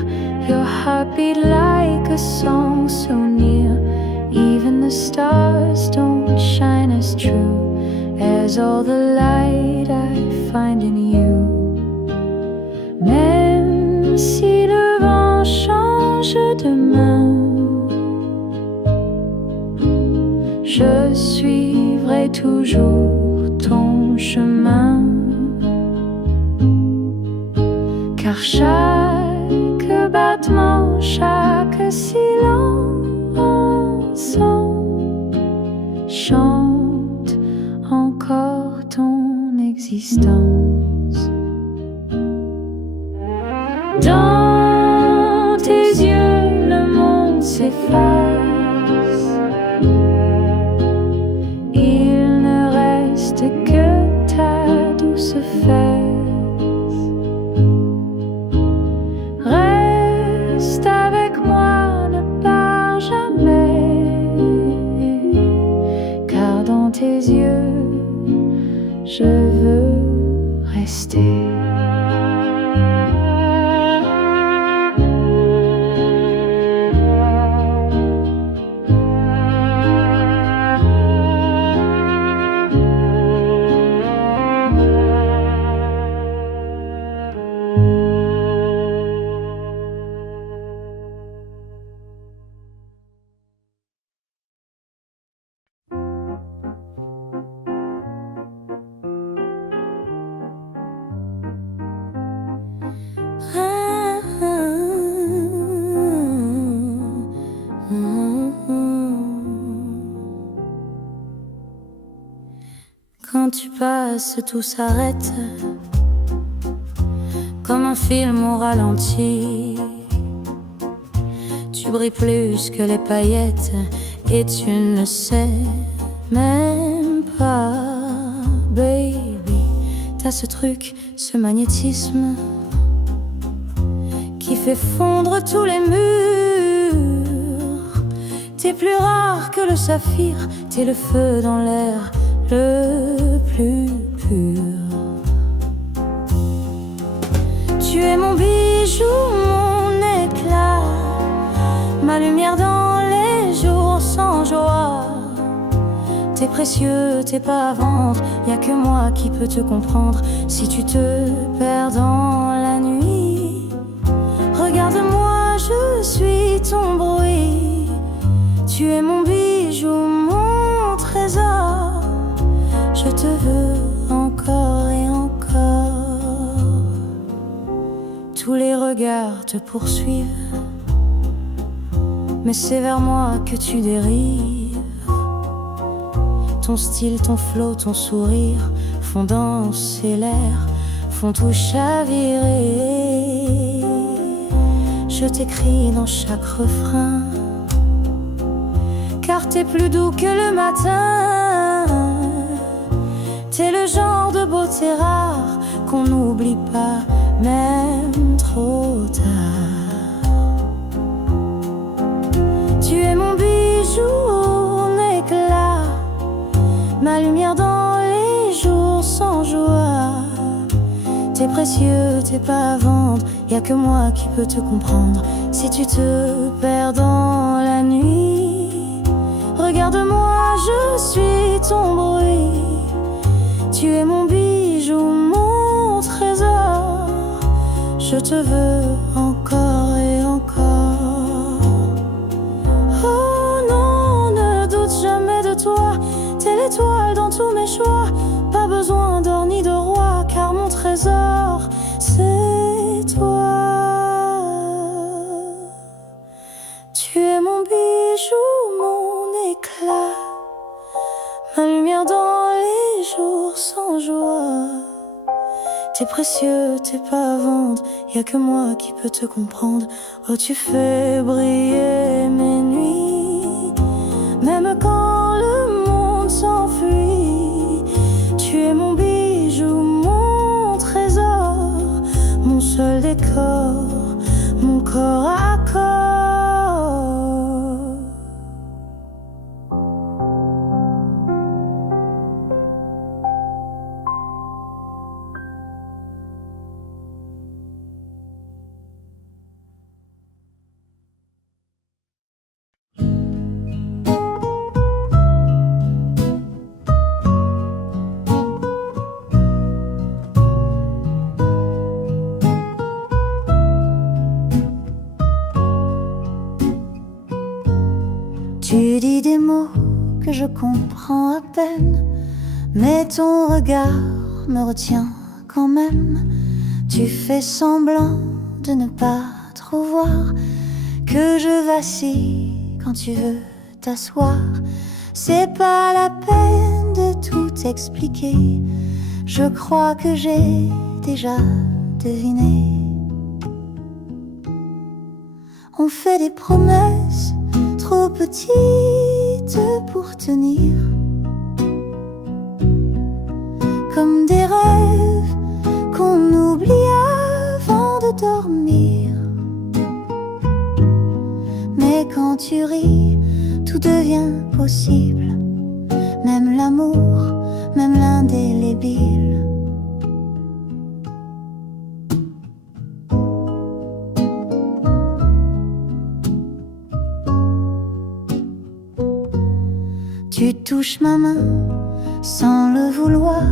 your heartbeat like a song so near. Even the stars don't shine as true as all the light I find in you. Même si le vent change de main, je suivrai toujours ton chemin. Car chaque battement, chaque silence chante encore ton existence. Dans tes yeux, le monde s'efface. Il ne reste que ta douce fesse. Reste avec moi, ne pars jamais, car dans tes yeux, je veux rester. Quand tu passes, tout s'arrête, comme un film au ralenti. Tu brilles plus que les paillettes, et tu ne le sais même pas, baby. T'as ce truc, ce magnétisme qui fait fondre tous les murs. T'es plus rare que le saphir, t'es le feu dans l'air le plus pur. Tu es mon bijou, mon éclat, ma lumière dans les jours sans joie. T'es précieux, t'es pas à vendre, y'a que moi qui peux te comprendre. Si tu te perds dans la nuit, regarde-moi, je suis ton bruit. Tu es mon bijou, mon trésor. Je te veux encore et encore. Tous les regards te poursuivent, mais c'est vers moi que tu dérives. Ton style, ton flow, ton sourire font danser l'air, font tout chavirer. Je t'écris dans chaque refrain, car t'es plus doux que le matin. T'es le genre de beauté rare qu'on n'oublie pas, même trop tard. Tu es mon bijou en éclat, ma lumière dans les jours sans joie. T'es précieux, t'es pas à vendre, y'a que moi qui peux te comprendre. Si tu te perds dans la nuit, regarde-moi, je suis ton bruit. Tu es mon bijou, mon trésor. Je te veux encore et encore. Oh non, ne doute jamais de toi. T'es l'étoile dans tous mes choix. Pas besoin d'or ni de roi, car mon trésor, c'est toi. Tu es mon bijou, mon éclat, ma lumière dans les jours sans joie. T'es précieux, t'es pas à vendre, y'a que moi qui peux te comprendre. Oh, tu fais briller mes nuits, même quand le monde s'enfuit. Tu es mon bijou, mon trésor, mon seul décor, mon corps à corps. Tu dis des mots que je comprends à peine, mais ton regard me retient quand même. Tu fais semblant de ne pas trop voir que je vacille quand tu veux t'asseoir. C'est pas la peine de tout expliquer, je crois que j'ai déjà deviné. On fait des promesses trop petites pour tenir, comme des rêves qu'on oublie avant de dormir. Mais quand tu ris, tout devient possible, même l'amour, même l'indélébile. Tu touches ma main sans le vouloir,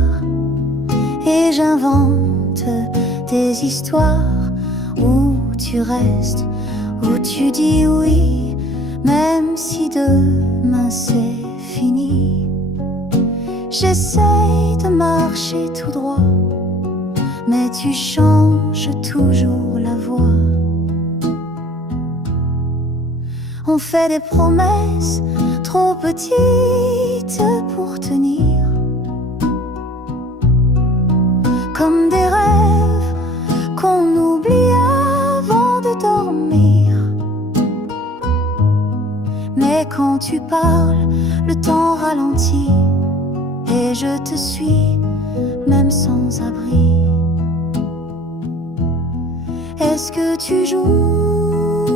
et j'invente des histoires où tu restes, où tu dis oui, même si demain c'est fini. J'essaye de marcher tout droit, mais tu changes toujours la voie. On fait des promesses trop petites pour tenir, comme des rêves qu'on oublie avant de dormir. Mais quand tu parles, le temps ralentit, et je te suis, même sans abri. Est-ce que tu joues,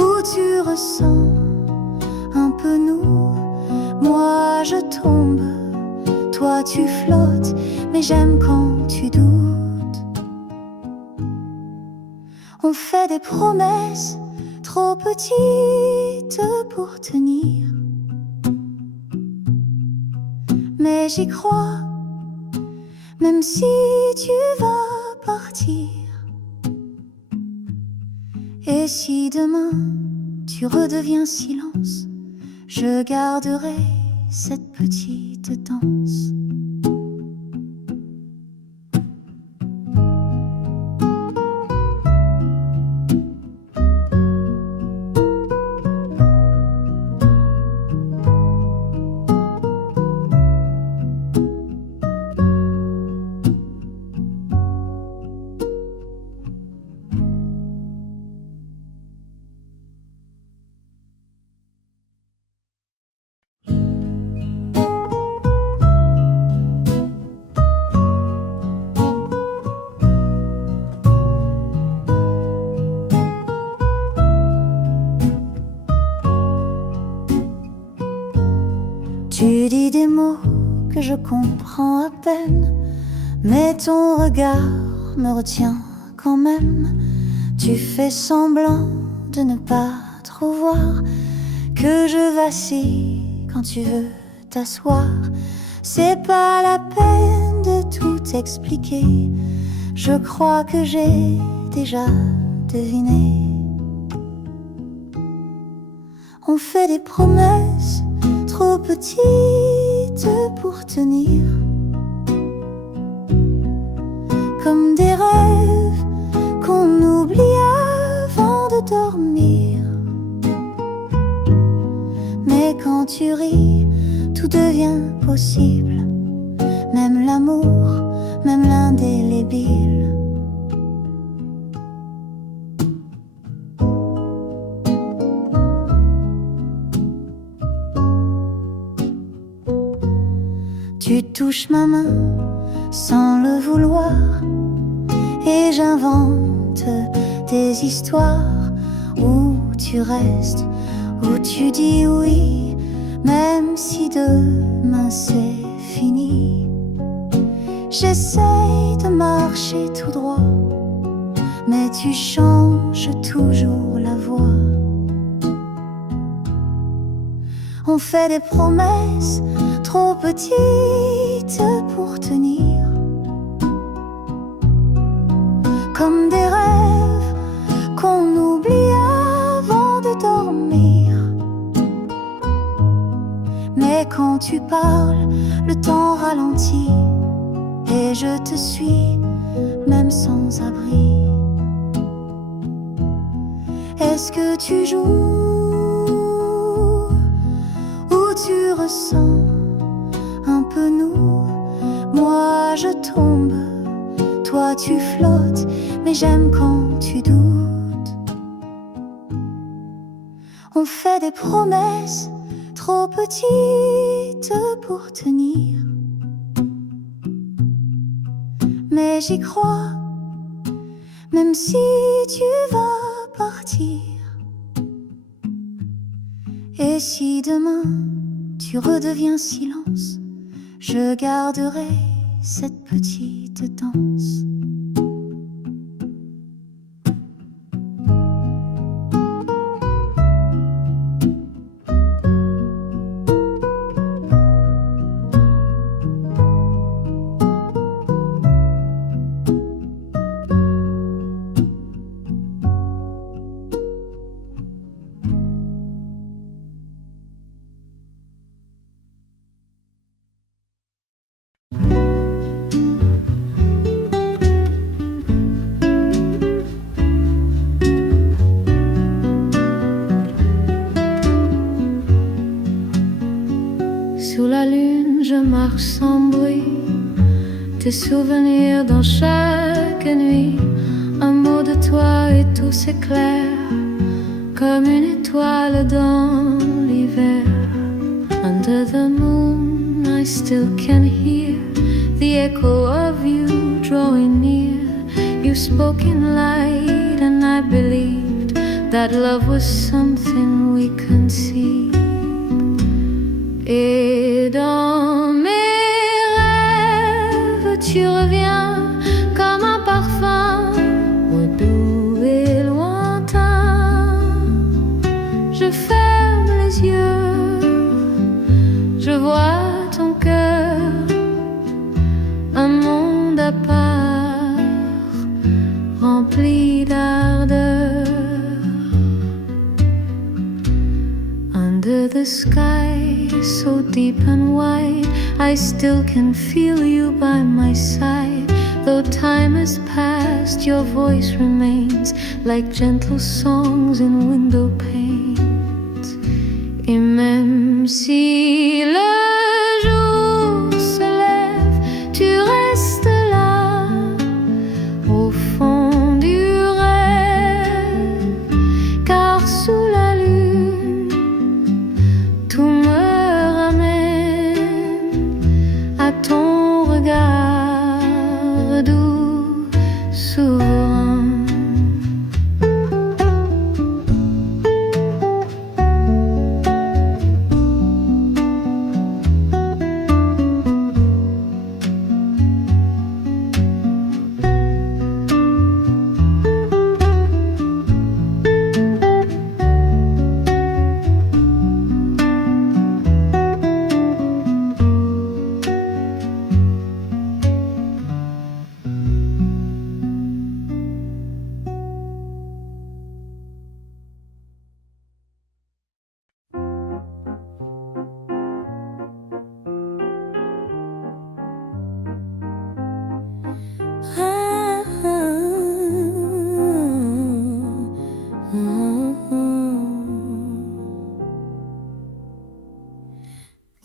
ou tu ressens un peu nous? Moi je tombe, toi tu flottes, mais j'aime quand tu doutes. On fait des promesses trop petites pour tenir, mais j'y crois, même si tu vas partir. Et si demain tu redeviens silence, je garderai cette petite danse. Tu dis des mots que je comprends à peine, mais ton regard me retient quand même. Tu fais semblant de ne pas trop voir que je vacille quand tu veux t'asseoir. C'est pas la peine de tout expliquer, je crois que j'ai déjà deviné. On fait des promesses trop petites pour tenir, comme des rêves qu'on oublie avant de dormir. Mais quand tu ris, tout devient possible, même l'amour, même l'indélébile. Tu touches ma main sans le vouloir, et j'invente des histoires où tu restes, où tu dis oui, même si demain c'est fini. J'essaye de marcher tout droit, mais tu changes toujours la voie. On fait des promesses trop petites pour tenir, comme des rêves qu'on oublie avant de dormir. Mais quand tu parles, le temps ralentit, et je te suis, même sans abri. Est-ce que tu joues, ou tu ressens un peu nous? Moi je tombe, toi tu flottes, mais j'aime quand tu doutes. On fait des promesses trop petites pour tenir, mais j'y crois, même si tu vas partir. Et si demain tu redeviens silence, je garderai cette petite danse. Sous la lune, je marche sans bruit, tes souvenirs dans chaque nuit. Un mot de toi et tout s'éclaire, comme une étoile dans l'hiver. Under the moon, I still can hear the echo of you drawing near. You spoke in light and I believed that love was something we conceived. Et dans mes rêves, tu reviens comme un parfum, doux et lointain. Je ferme les yeux, je vois ton cœur, un monde à part, rempli d'ardeur. sky so deep and wide, I still can feel you by my side. Though time has passed, your voice remains like gentle songs in window panes. Et même si le jour se lève, tu restes là au fond du rêve, car sous la lune tout me ramène à ton regard doux, souverain.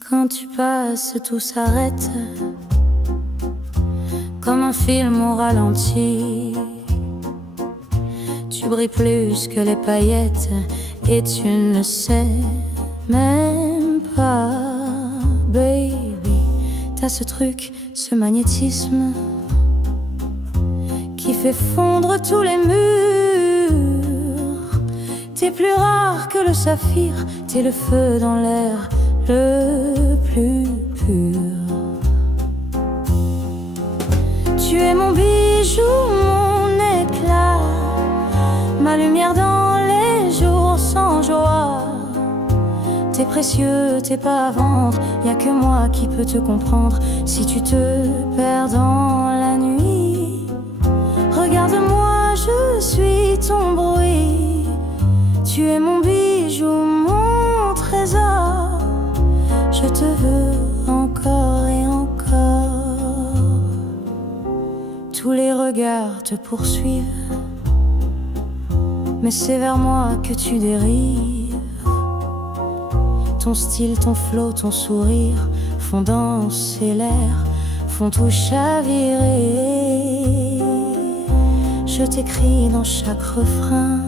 Quand tu passes, tout s'arrête, comme un film au ralenti. Tu brilles plus que les paillettes et tu ne le sais même pas. Baby, t'as ce truc, ce magnétisme qui fait fondre tous les murs. T'es plus rare que le saphir, t'es le feu dans l'air le plus pur. Tu es mon bijou, mon éclat, ma lumière dans les jours sans joie. T'es précieux, t'es pas à vendre, y'a que moi qui peux te comprendre. Si tu te perds dans la nuit, regarde-moi, je suis ton bruit. Tu es mon bijou, mon trésor. Je te veux encore et encore. Tous les regards te poursuivent, mais c'est vers moi que tu dérives. Ton style, ton flow, ton sourire font danser l'air, font tout chavirer. Je t'écris dans chaque refrain,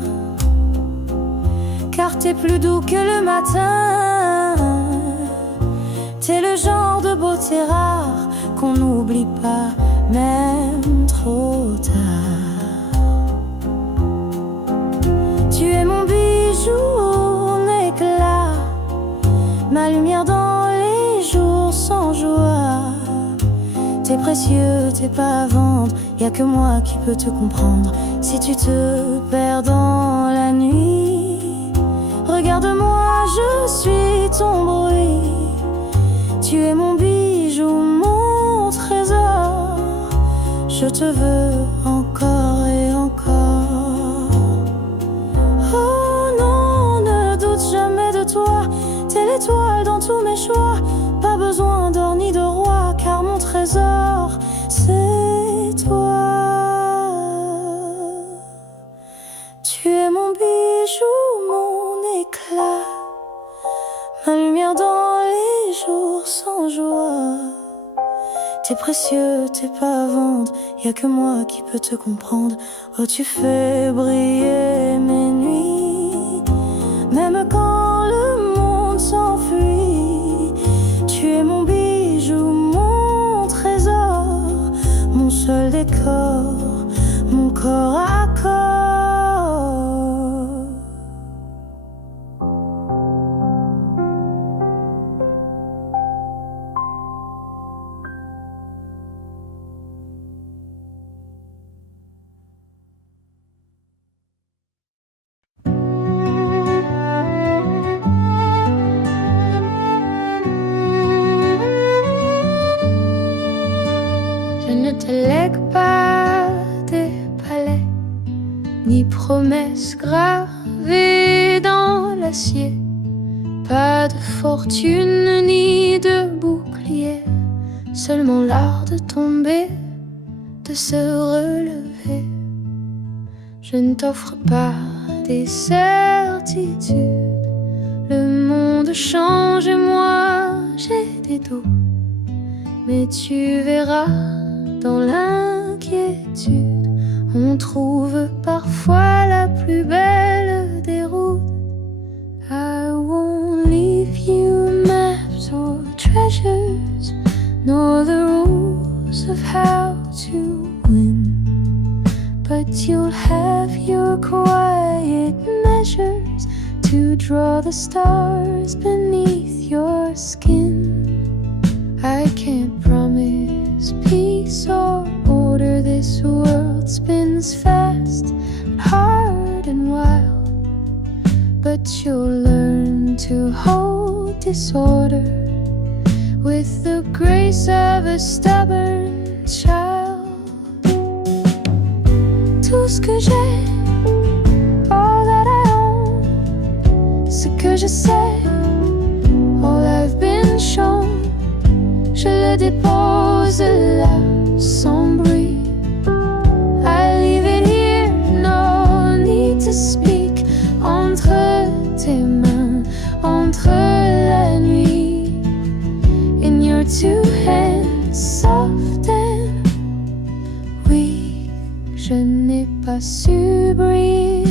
car t'es plus doux que le matin. T'es le genre de beauté rare qu'on n'oublie pas, même trop tard. Tu es mon bijou en éclat, ma lumière dans les jours sans joie. T'es précieux, t'es pas à vendre, y'a que moi qui peux te comprendre. Si tu te perds dans la nuit, regarde-moi, je suis ton bruit. Tu es mon bijou, mon trésor. Je te veux encore et encore. Oh non, ne doute jamais de toi. T'es l'étoile dans tous mes choix. Pas besoin d'or ni de roi, car mon trésor, c'est toi. Tu es mon bijou, mon éclat, ma lumière dans les jours sans joie. T'es précieux, t'es pas à vendre, y'a que moi qui peux te comprendre. Oh, tu fais briller mes nuits, même quand le monde s'enfuit. Tu es mon bijou, mon trésor, mon seul décor, mon corps à corps. te lègue pas des palais, ni promesses gravées dans l'acier. Pas de fortune ni de bouclier, seulement l'art de tomber, de se relever. Je ne t'offre pas des certitudes, le monde change et moi j'ai des doutes. Mais tu verras dans l'inquiétude, on trouve parfois la plus belle des routes. I won't leave you maps or treasures, nor the rules of how to win. But you'll have your quiet measures to draw the stars beneath your skin. I can't promise peace or order. This world spins fast, hard and wild. But you'll learn to hold disorder with the grace of a stubborn child. Tout ce que j'ai, all that I own, ce que je sais, all I've been shown, je le dépose là sans bruit. I leave it here, no need to speak. Entre tes mains, entre la nuit, in your two hands, soft and weak. Je n'ai pas su briller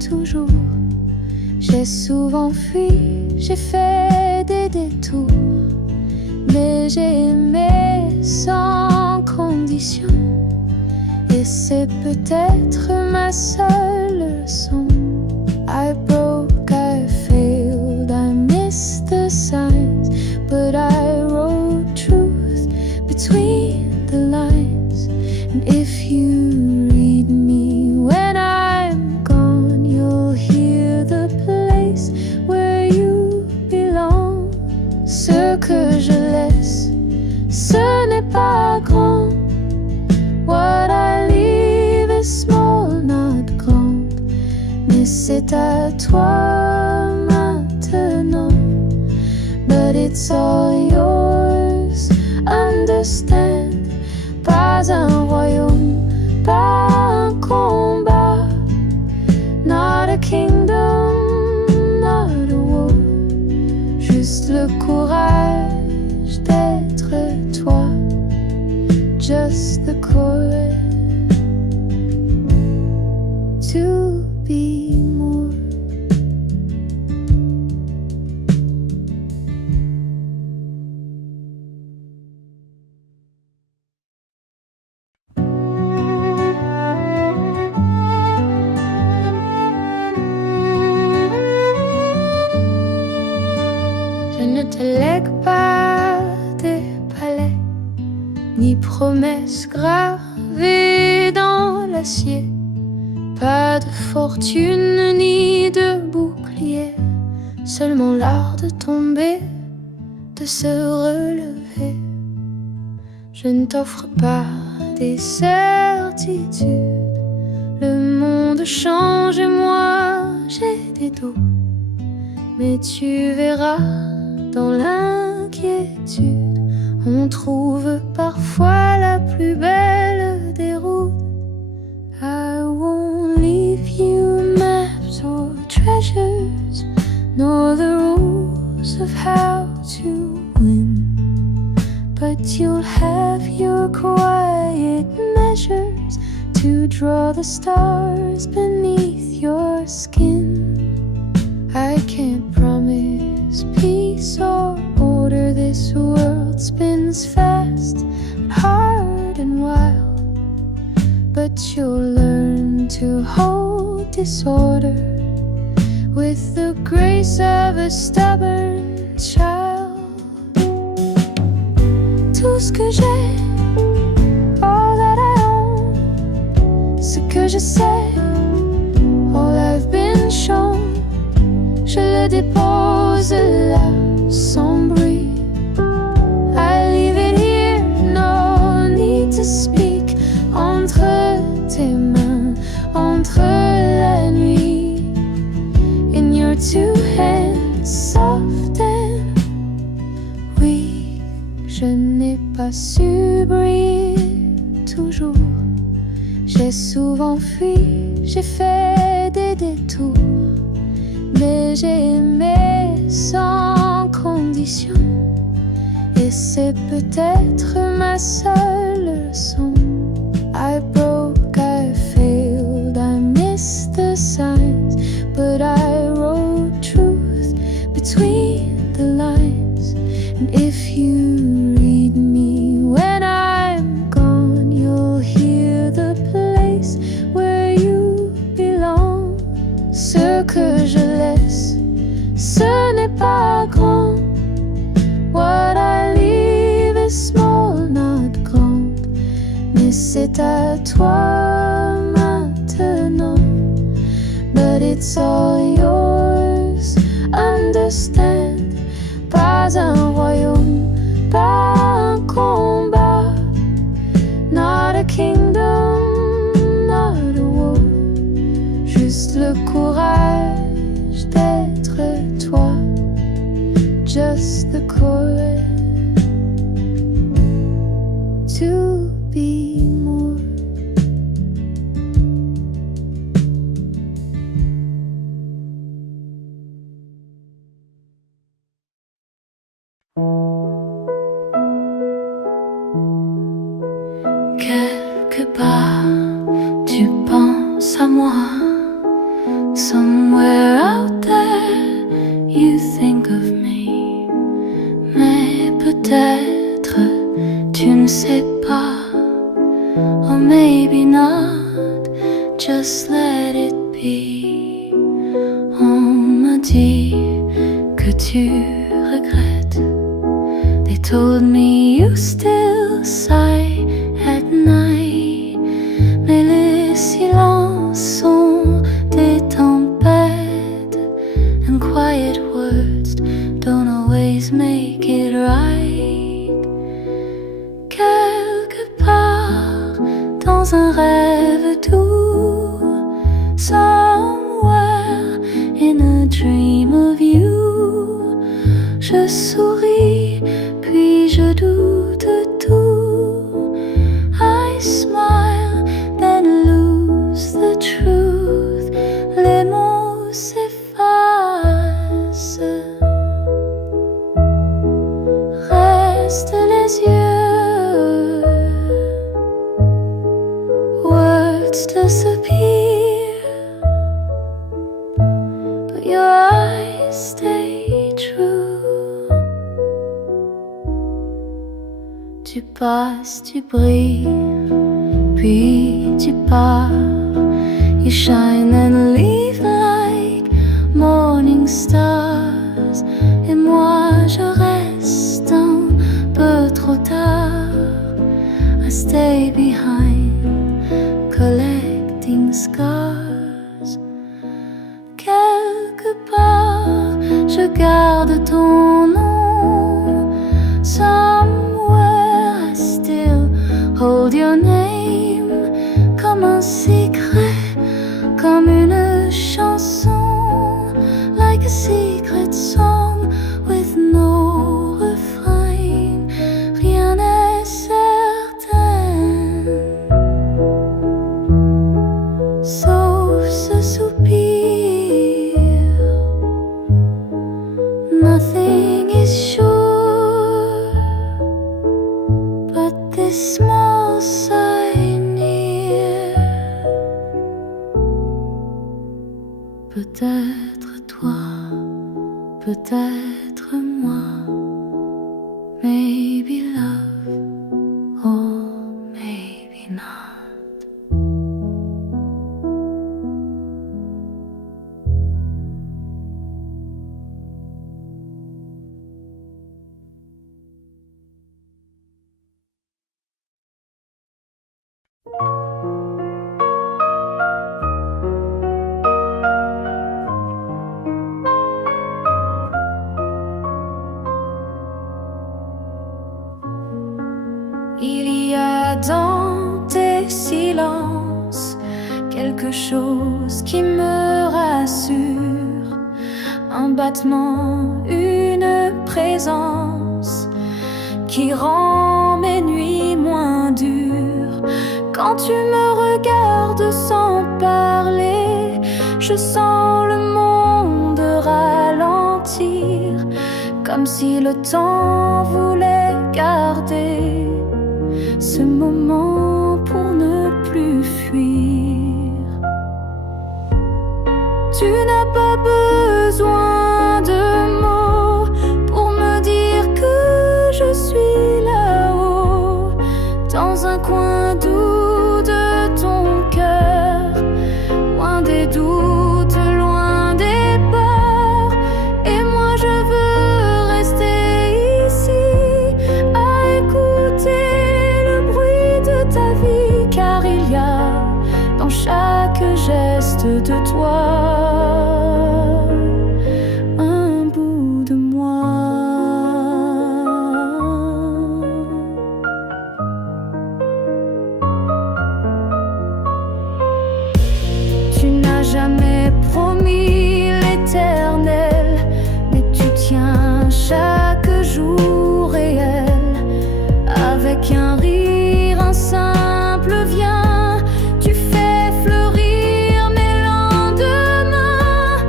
toujours. J'ai souvent fui, j'ai fait des détours. Mais j'ai aimé sans condition, et c'est peut-être ma seule leçon. I broke, I failed, I missed the signs, but I wrote truth between the lines. And if you read me when I'm gone, you'll hear the place where you belong. Ce que je laisse, ce n'est pas grand. What I leave is small, not grand. Mais c'est à toi maintenant. But it's all yours, understand. Pas un royaume, pas un combat. Not a kingdom, not a war. Juste le courage d'être toi. Just the courage to be more. Je ne te lègue pas des palais, ni promesses gravées dans l'acier. Pas de fortune ni de bouclier, seulement l'art de tomber, de se relever. Je ne t'offre pas des certitudes, le monde change et moi j'ai des doutes. Mais tu verras dans l'inquiétude, on trouve parfois la plus belle des routes. I won't leave you maps or treasures, nor the rules of how to win. But you'll have your quiet measures to draw the stars beneath your skin. I can't promise peace or order. This world spins fast, hard and wild. But you'll learn to hold disorder with the grace of a stubborn child. Tout ce que j'ai, all that I own, ce que je sais, all I've been shown, je le dépose là sans bruit. I leave it here, no need to speak. Entre tes mains, entre la nuit, in your two hands, soft pas su briller toujours. J'ai souvent fui, j'ai fait des détours, mais j'ai aimé sans condition. Et c'est peut-être ma seule leçon. I broke, I failed, I missed the signs, but I wrote truth between the lines. And if you read me when I'm gone, you'll hear the place where you belong. Ce que je laisse, ce n'est pas grand. What I leave is small, not grand. Mais c'est à toi maintenant. But it's all yours, understand. Pas un royaume, pas un combat. Not a kingdom, not a war. Juste le courage d'être toi. Just the courage to be more. Quelque part, tu penses à moi. Somewhere out there, you think of me. Mais peut-être tu ne sais pas. Or maybe not, just let it be. On m'a dit que tu regrettes. They told me you still sigh at night. Mais les silences sont des tempêtes, and quiet words don't always make it right. Quelque part dans un rêve doux, somewhere in a dream of you, je souris puis je doute tout. I smile then lose the truth. Les mots s'effacent, restent les yeux. Words disappear, but your eyes stay true. Tu passes, tu brilles, puis tu pars. You shine and leave like morning stars. Et moi je reste un peu trop tard. I stay behind, collecting scars. Quelque part, je garde ton nom. Somewhere I still hold your name. Comme un secret, comme une chanson. Like a secret song with no refrain. Rien n'est certain, sauf ce soupir. Nothing is sure, but this small sigh near. Peut-être toi, peut-être moi. Maybe love, or maybe not. Il y a dans tes silences quelque chose qui me rassure. Un battement, une présence qui rend mes Quand tu me regardes sans parler, je sens le monde ralentir, comme si le temps voulait garder ce moment pour ne plus fuir. Tu n'as pas besoin de mots pour me dire que je suis là-haut, dans un coin doux de ton cœur, loin des doutes, loin des peurs. Et moi je veux rester ici, à écouter le bruit de ta vie, car il y a dans chaque geste de toi un bout de moi. Tu n'as jamais promis l'éternel, mais tu tiens chaque jour réel. Avec un rire, un simple viens, tu fais fleurir mes lendemains.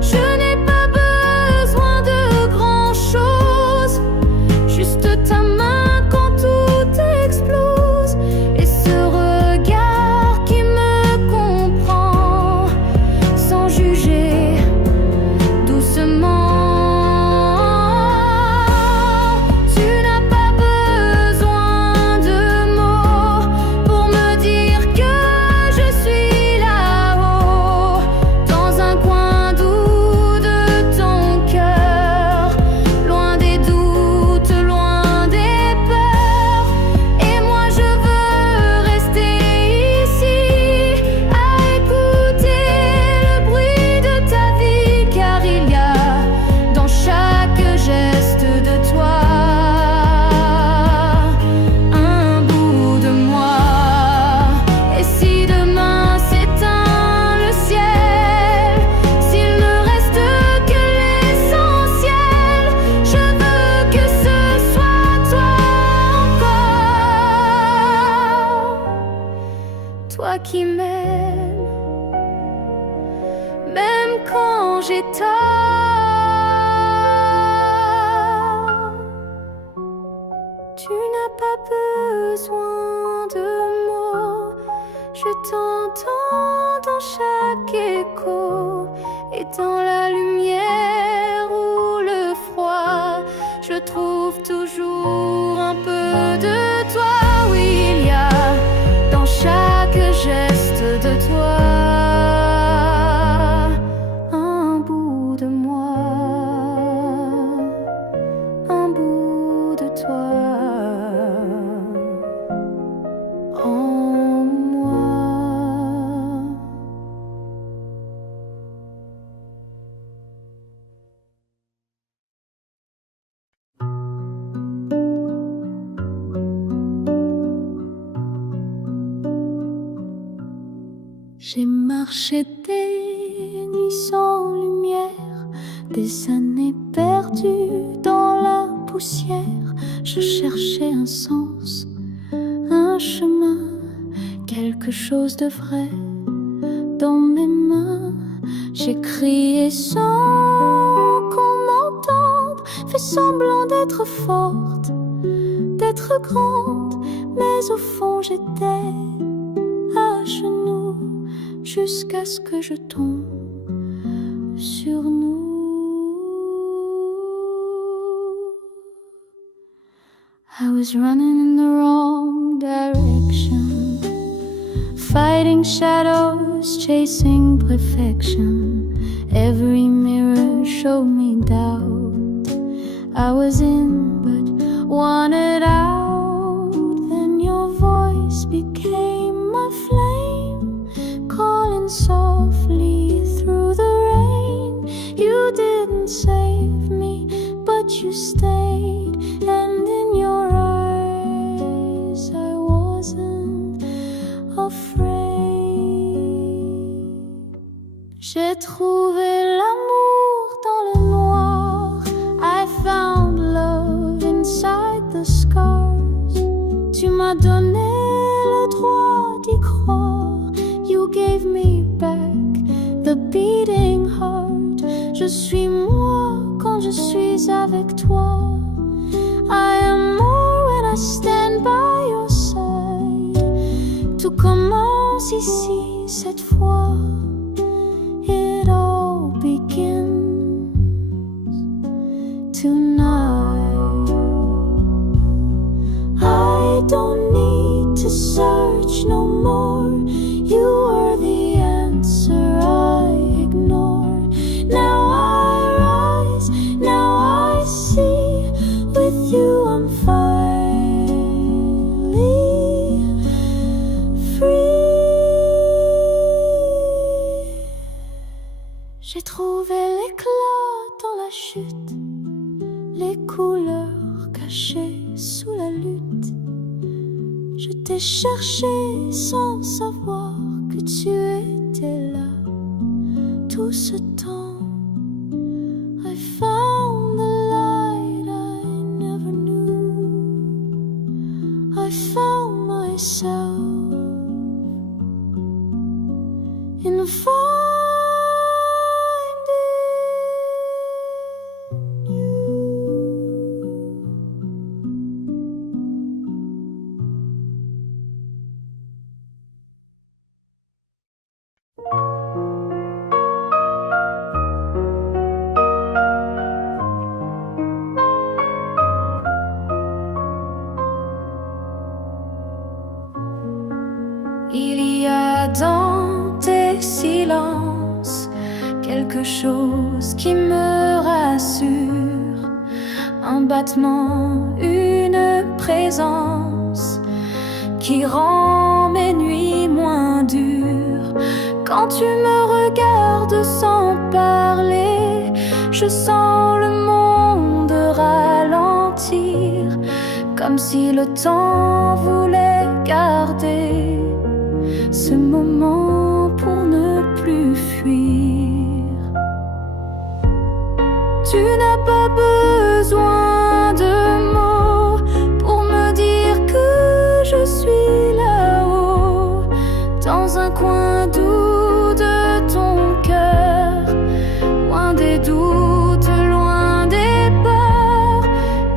Je n'ai pas besoin de grand-chose, juste ta main quand tout explose, et ce regard qui me comprend sans juger, doucement. Tu n'as pas besoin de mots pour me dire que je suis là-haut, dans un coin doux de ton cœur, loin des doutes, loin des peurs. Et moi je veux rester ici, à écouter le bruit de ta vie, car il y a dans chaque geste de toi un bout de moi. Et si demain s'éteint le ciel, s'il ne reste que l'essentiel, je veux que ce soit toi encore, toi qui m'aimes, même quand j'ai tort. Tu n'as pas besoin de mots, je t'entends dans chaque écho, et dans la lumière ou le froid, je trouve toujours un peu de toi. Oui, il y a dans chaque geste de toi un bout de moi, un bout de toi en moi. J'ai marché des nuits sans lumière, des années perdues dans la poussière. Je cherchais un sens, un chemin, quelque chose de vrai dans mes mains. J'ai crié sans qu'on m'entende, fait semblant d'être forte, d'être grande, mais au fond j'étais à genoux, jusqu'à ce que je tombe sur nous. I was running in the wrong direction, fighting shadows, chasing perfection. Every mirror showed me doubt. I was in but wanted out. Then your voice became my flame, calling softly through the rain. You didn't save me, but you stayed, and in your eyes I wasn't afraid. J'ai trouvé l'amour dans le noir, I found love inside the scars. Tu m'as donné le droit Je suis moi quand je suis avec toi. I am more when I stand by your side. Tout commence ici cette fois. It all begins tonight. I don't need to search no more. You are the answer I ignored. Now I rise, now I see. With you I'm finally free. J'ai trouvé l'éclat dans la chute, les couleurs cachées sous la lutte. Je t'ai cherché sans savoir que tu étais là. Tout ce temps, I found the light I never knew. I found myself in finding you. Il y a dans tes silences quelque chose qui me rassure, un battement, une présence qui rend mes nuits moins dures. Quand tu me regardes sans parler, je sens le monde ralentir, comme si le temps voulait garder ce moment pour ne plus fuir. Tu n'as pas besoin de mots pour me dire que je suis là-haut, dans un coin doux de ton cœur, loin des doutes, loin des peurs.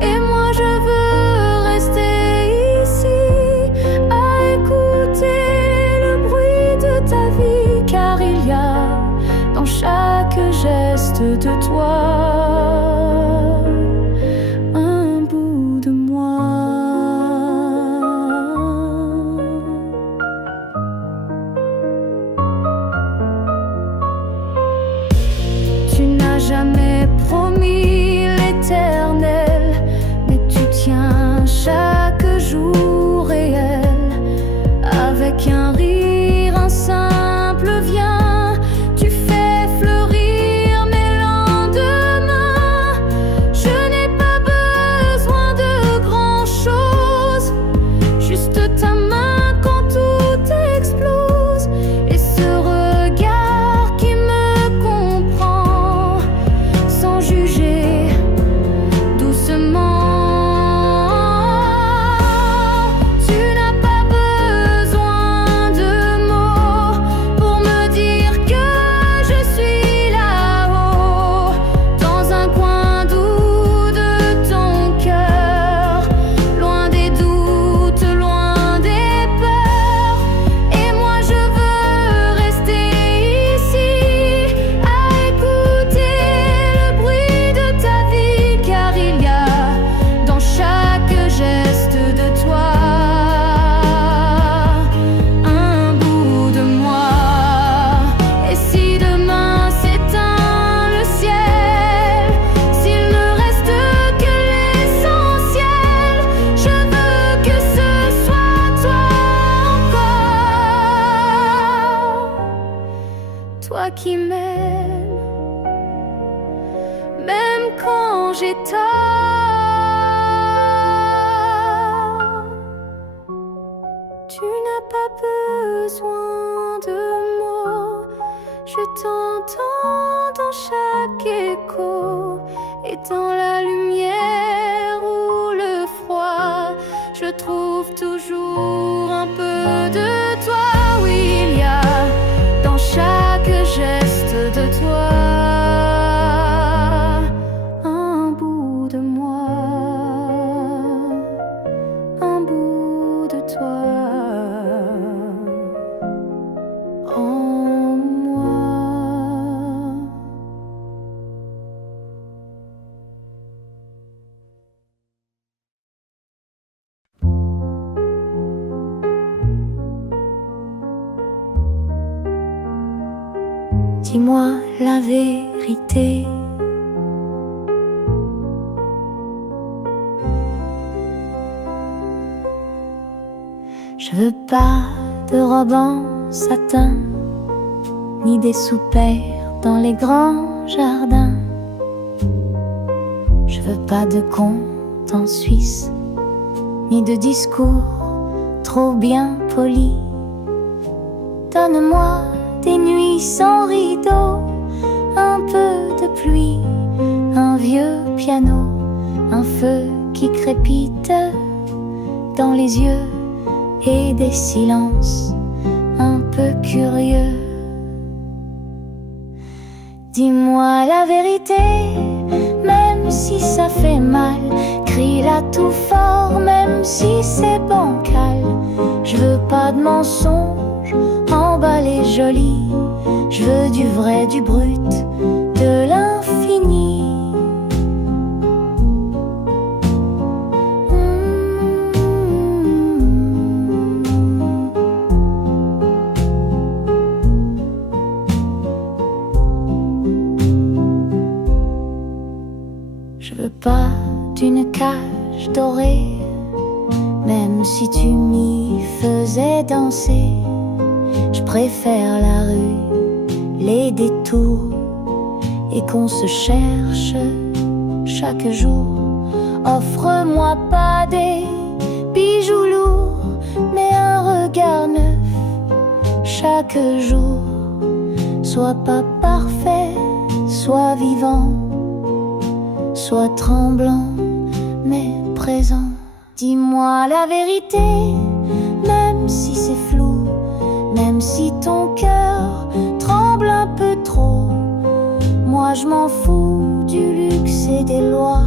Et moi je veux rester ici à écouter ta vie, car il y a dans chaque geste de toi un bout de moi. Tu n'as jamais promis l'éternel, mais tu tiens chaque jour réel avec un rire, un simple viens. Tu fais fleurir mes lendemains. Je n'ai pas besoin de grand-chose, juste ta main quand tout explose, et ce regard qui me comprend sans juger, doucement. Tu n'as pas besoin de mots pour me dire que je suis là-haut, dans un coin doux de ton cœur, loin des doutes, loin des peurs. Et moi je veux rester ici à écouter le bruit de ta vie, car il y a dans chaque geste de toi un bout de moi. Et si demain s'éteint le ciel, s'il ne reste que l'essentiel, je veux que ce soit toi encore, toi qui m'aimes, même quand j'ai tort. Tu n'as pas besoin de mots, je t'entends dans chaque écho, et dans la lumière ou le froid, je trouve toujours un peu de toi. Oui, il y a dans chaque geste de toi Dis-moi la vérité. Je veux pas de robe en satin, ni des soupers dans les grands jardins. Je veux pas de conte en Suisse, ni de discours trop bien polis. Donne-moi des nuits sans rideau, un peu de pluie, un vieux piano, un feu qui crépite dans les yeux et des silences un peu curieux. Dis-moi la vérité, même si ça fait mal. Crie-la tout fort, même si c'est bancal. Je veux pas de mensonges emballés jolis. Je veux du vrai, du brut, de l'infini. Je veux pas d'une cage dorée, même si tu m'y faisais danser. Je préfère la rue, les détours, et qu'on se cherche chaque jour. Offre-moi pas des bijoux lourds, mais un regard neuf chaque jour. Sois pas parfait, sois vivant, sois tremblant, mais présent. Dis-moi la vérité, même si c'est flou, même si ton cœur tremble un peu trop. Moi je m'en fous du luxe et des lois.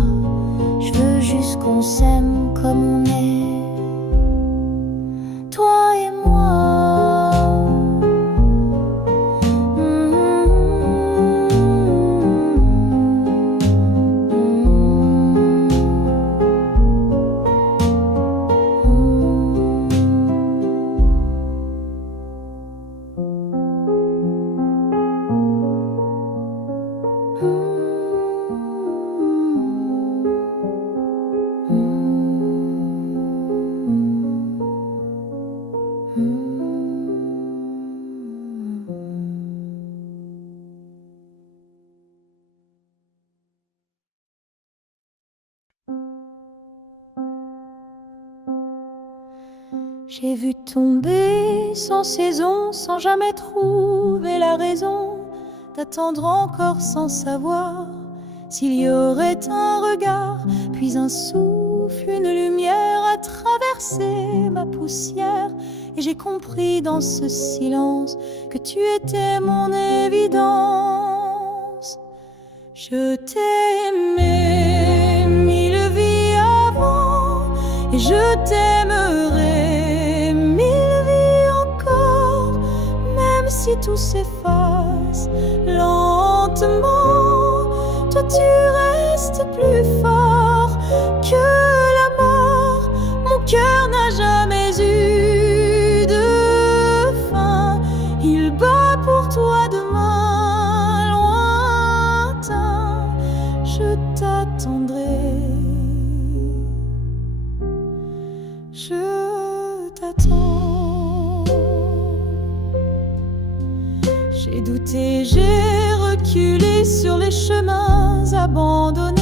Je veux juste qu'on s'aime comme on est, toi et moi. J'ai vu tomber sans saison, sans jamais trouver la raison d'attendre encore sans savoir s'il y aurait un regard, puis un souffle, une lumière à traverser ma poussière. Et j'ai compris dans ce silence que tu étais mon évidence. Je t'ai aimé mille vies avant, et je t'aimerai mille vies encore, même si tout s'efface lentement. Toi tu restes plus fort que la mort. Mon cœur n'a jamais eu de fin. Il bat pour toi demain lointain. Je t'attendrai. Je t'attends. J'ai douté, j'ai reculé sur les chemins abandonnés,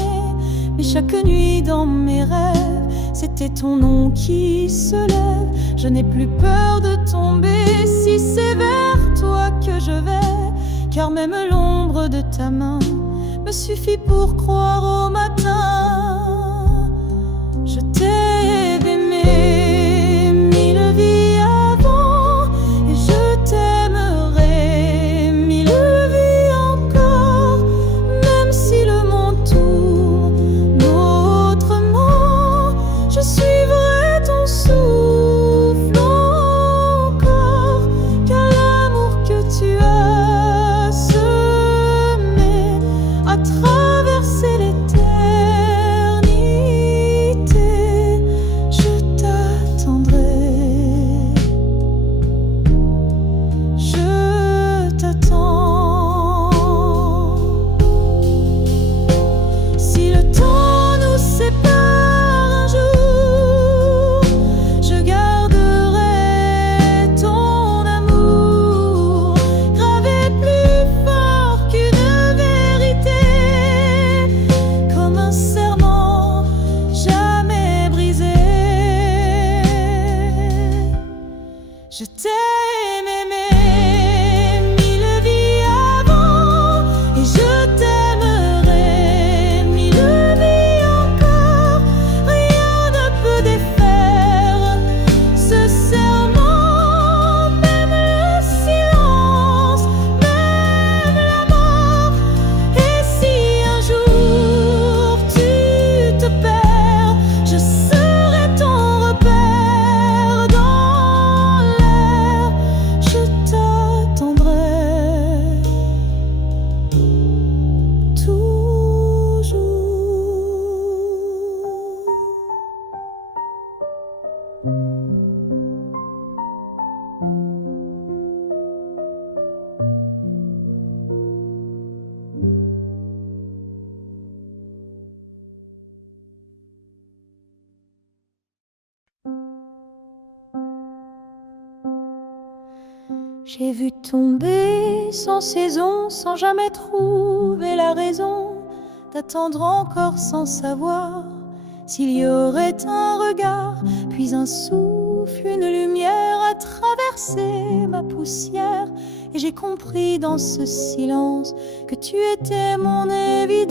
mais chaque nuit dans mes rêves, c'était ton nom qui se lève. Je n'ai plus peur de tomber si c'est vers toi que je vais, car même l'ombre de ta main me suffit pour croire au matin. Je t'ai aimé mille vies avant, et je t'aimerai mille vies encore, même si le monde tourne autrement. Je suivrai ton souffle encore, car l'amour que tu as semé a traversé l'éternité. J'ai vu tomber sans saison, sans jamais trouver la raison d'attendre encore sans savoir s'il y aurait un regard, puis un souffle, une lumière à traverser ma poussière. Et j'ai compris dans ce silence que tu étais mon évidence.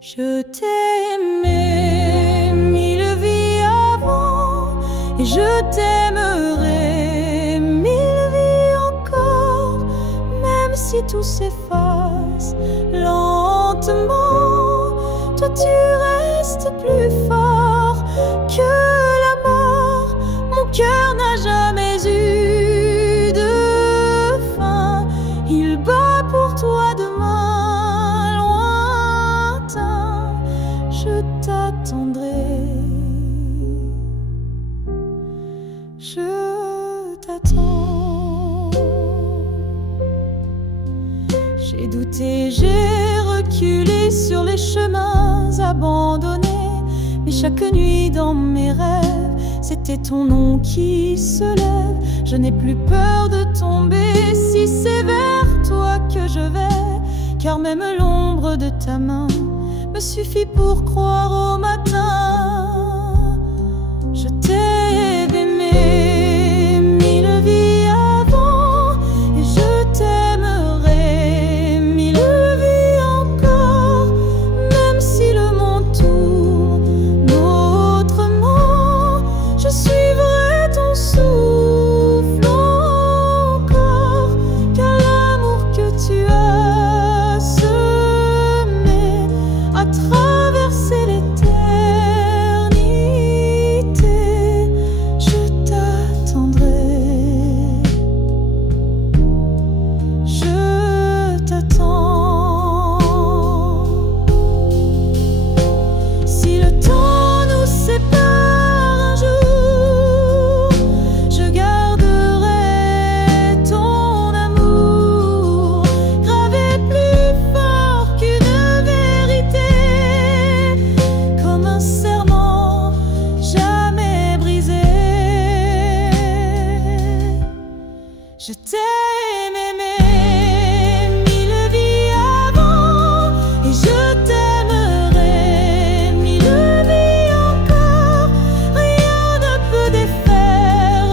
Je t'ai aimé 1000 vies avant, et je t'aimerai 1000 vies encore, même si tout s'efface lentement. Toi tu restes plus fort que la mort. Mon cœur n'a jamais eu de fin. Il bat pour toi demain lointain. Je t'attendrai. Je t'attends. J'ai douté, j'ai reculé sur les chemins abandonnés, mais chaque nuit dans mes rêves, c'était ton nom qui se lève. Je n'ai plus peur de tomber si c'est vers toi que je vais, car même l'ombre de ta main me suffit pour croire au matin. Je t'ai aimé 1000 vies avant, et je t'aimerai 1000 vies encore, même si le monde tourne autrement. Je suivrai ton souffle encore, car l'amour que tu as semé a traversé l'éternité. Je t'attendrai. Je t'attends. Si le temps nous sépare un jour, je garderai ton amour gravé plus fort qu'une vérité, comme un serment jamais brisé. Je t'aime aimé 1000 vies avant, et je t'aimerai 1000 vies encore. Rien ne peut défaire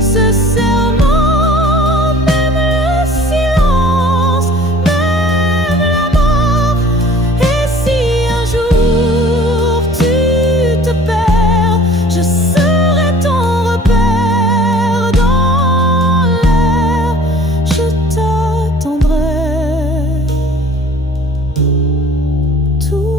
ce serment, même le silence, même la mort. Et si un jour tu te perds, je serai ton repère dans l'air. Je t'attendrai toujours.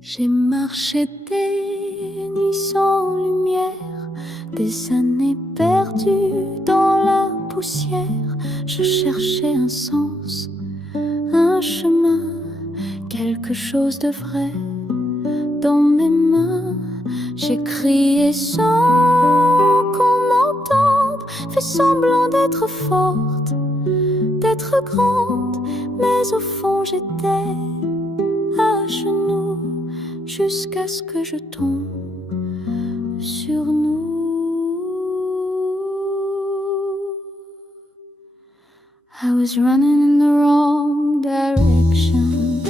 J'ai marché des nuits sans lumière, des années perdues dans la poussière. Je cherchais un sens, un chemin, quelque chose de vrai dans mes mains. J'ai crié sans qu'on m'entende, fait semblant d'être forte, d'être grande, mais au fond j'étais à genoux, jusqu'à ce que je tombe sur nous. I was running in the wrong direction,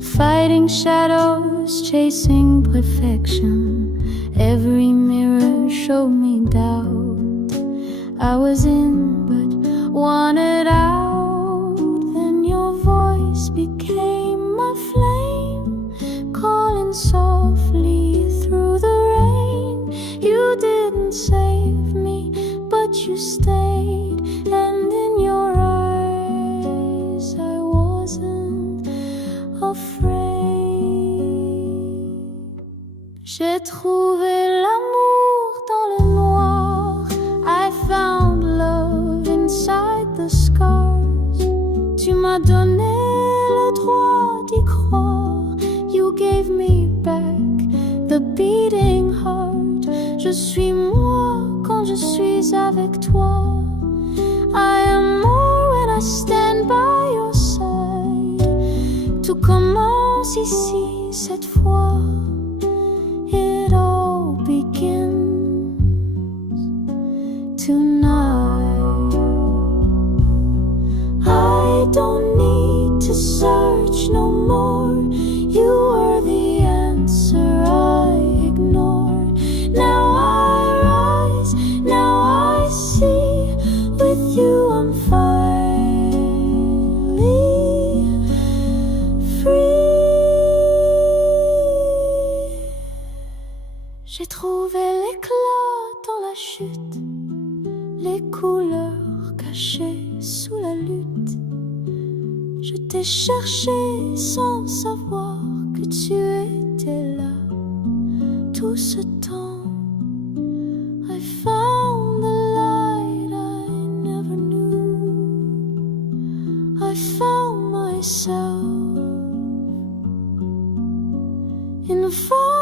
fighting shadows, chasing perfection. Every mirror showed me doubt. I was in but wanted out. Then your voice became my flame, calling softly through the rain. You didn't save me, but you stayed, and in your eyes I wasn't afraid. J'ai trouvé l'amour dans le noir. I found love inside the gave me back the beating heart. Je suis moi quand je suis avec toi. I am more when I stand by your side. Tout commence ici cette fois. It all begins tonight. I don't need to search no more. You are the answer I ignored. Now I rise, now I see. With you I'm finally free. J'ai trouvé l'éclat dans la chute, les couleurs cachées sous la lutte. Je t'ai cherché sans savoir que tu étais là. Tout ce temps, I found the light I never knew. I found myself in the fall.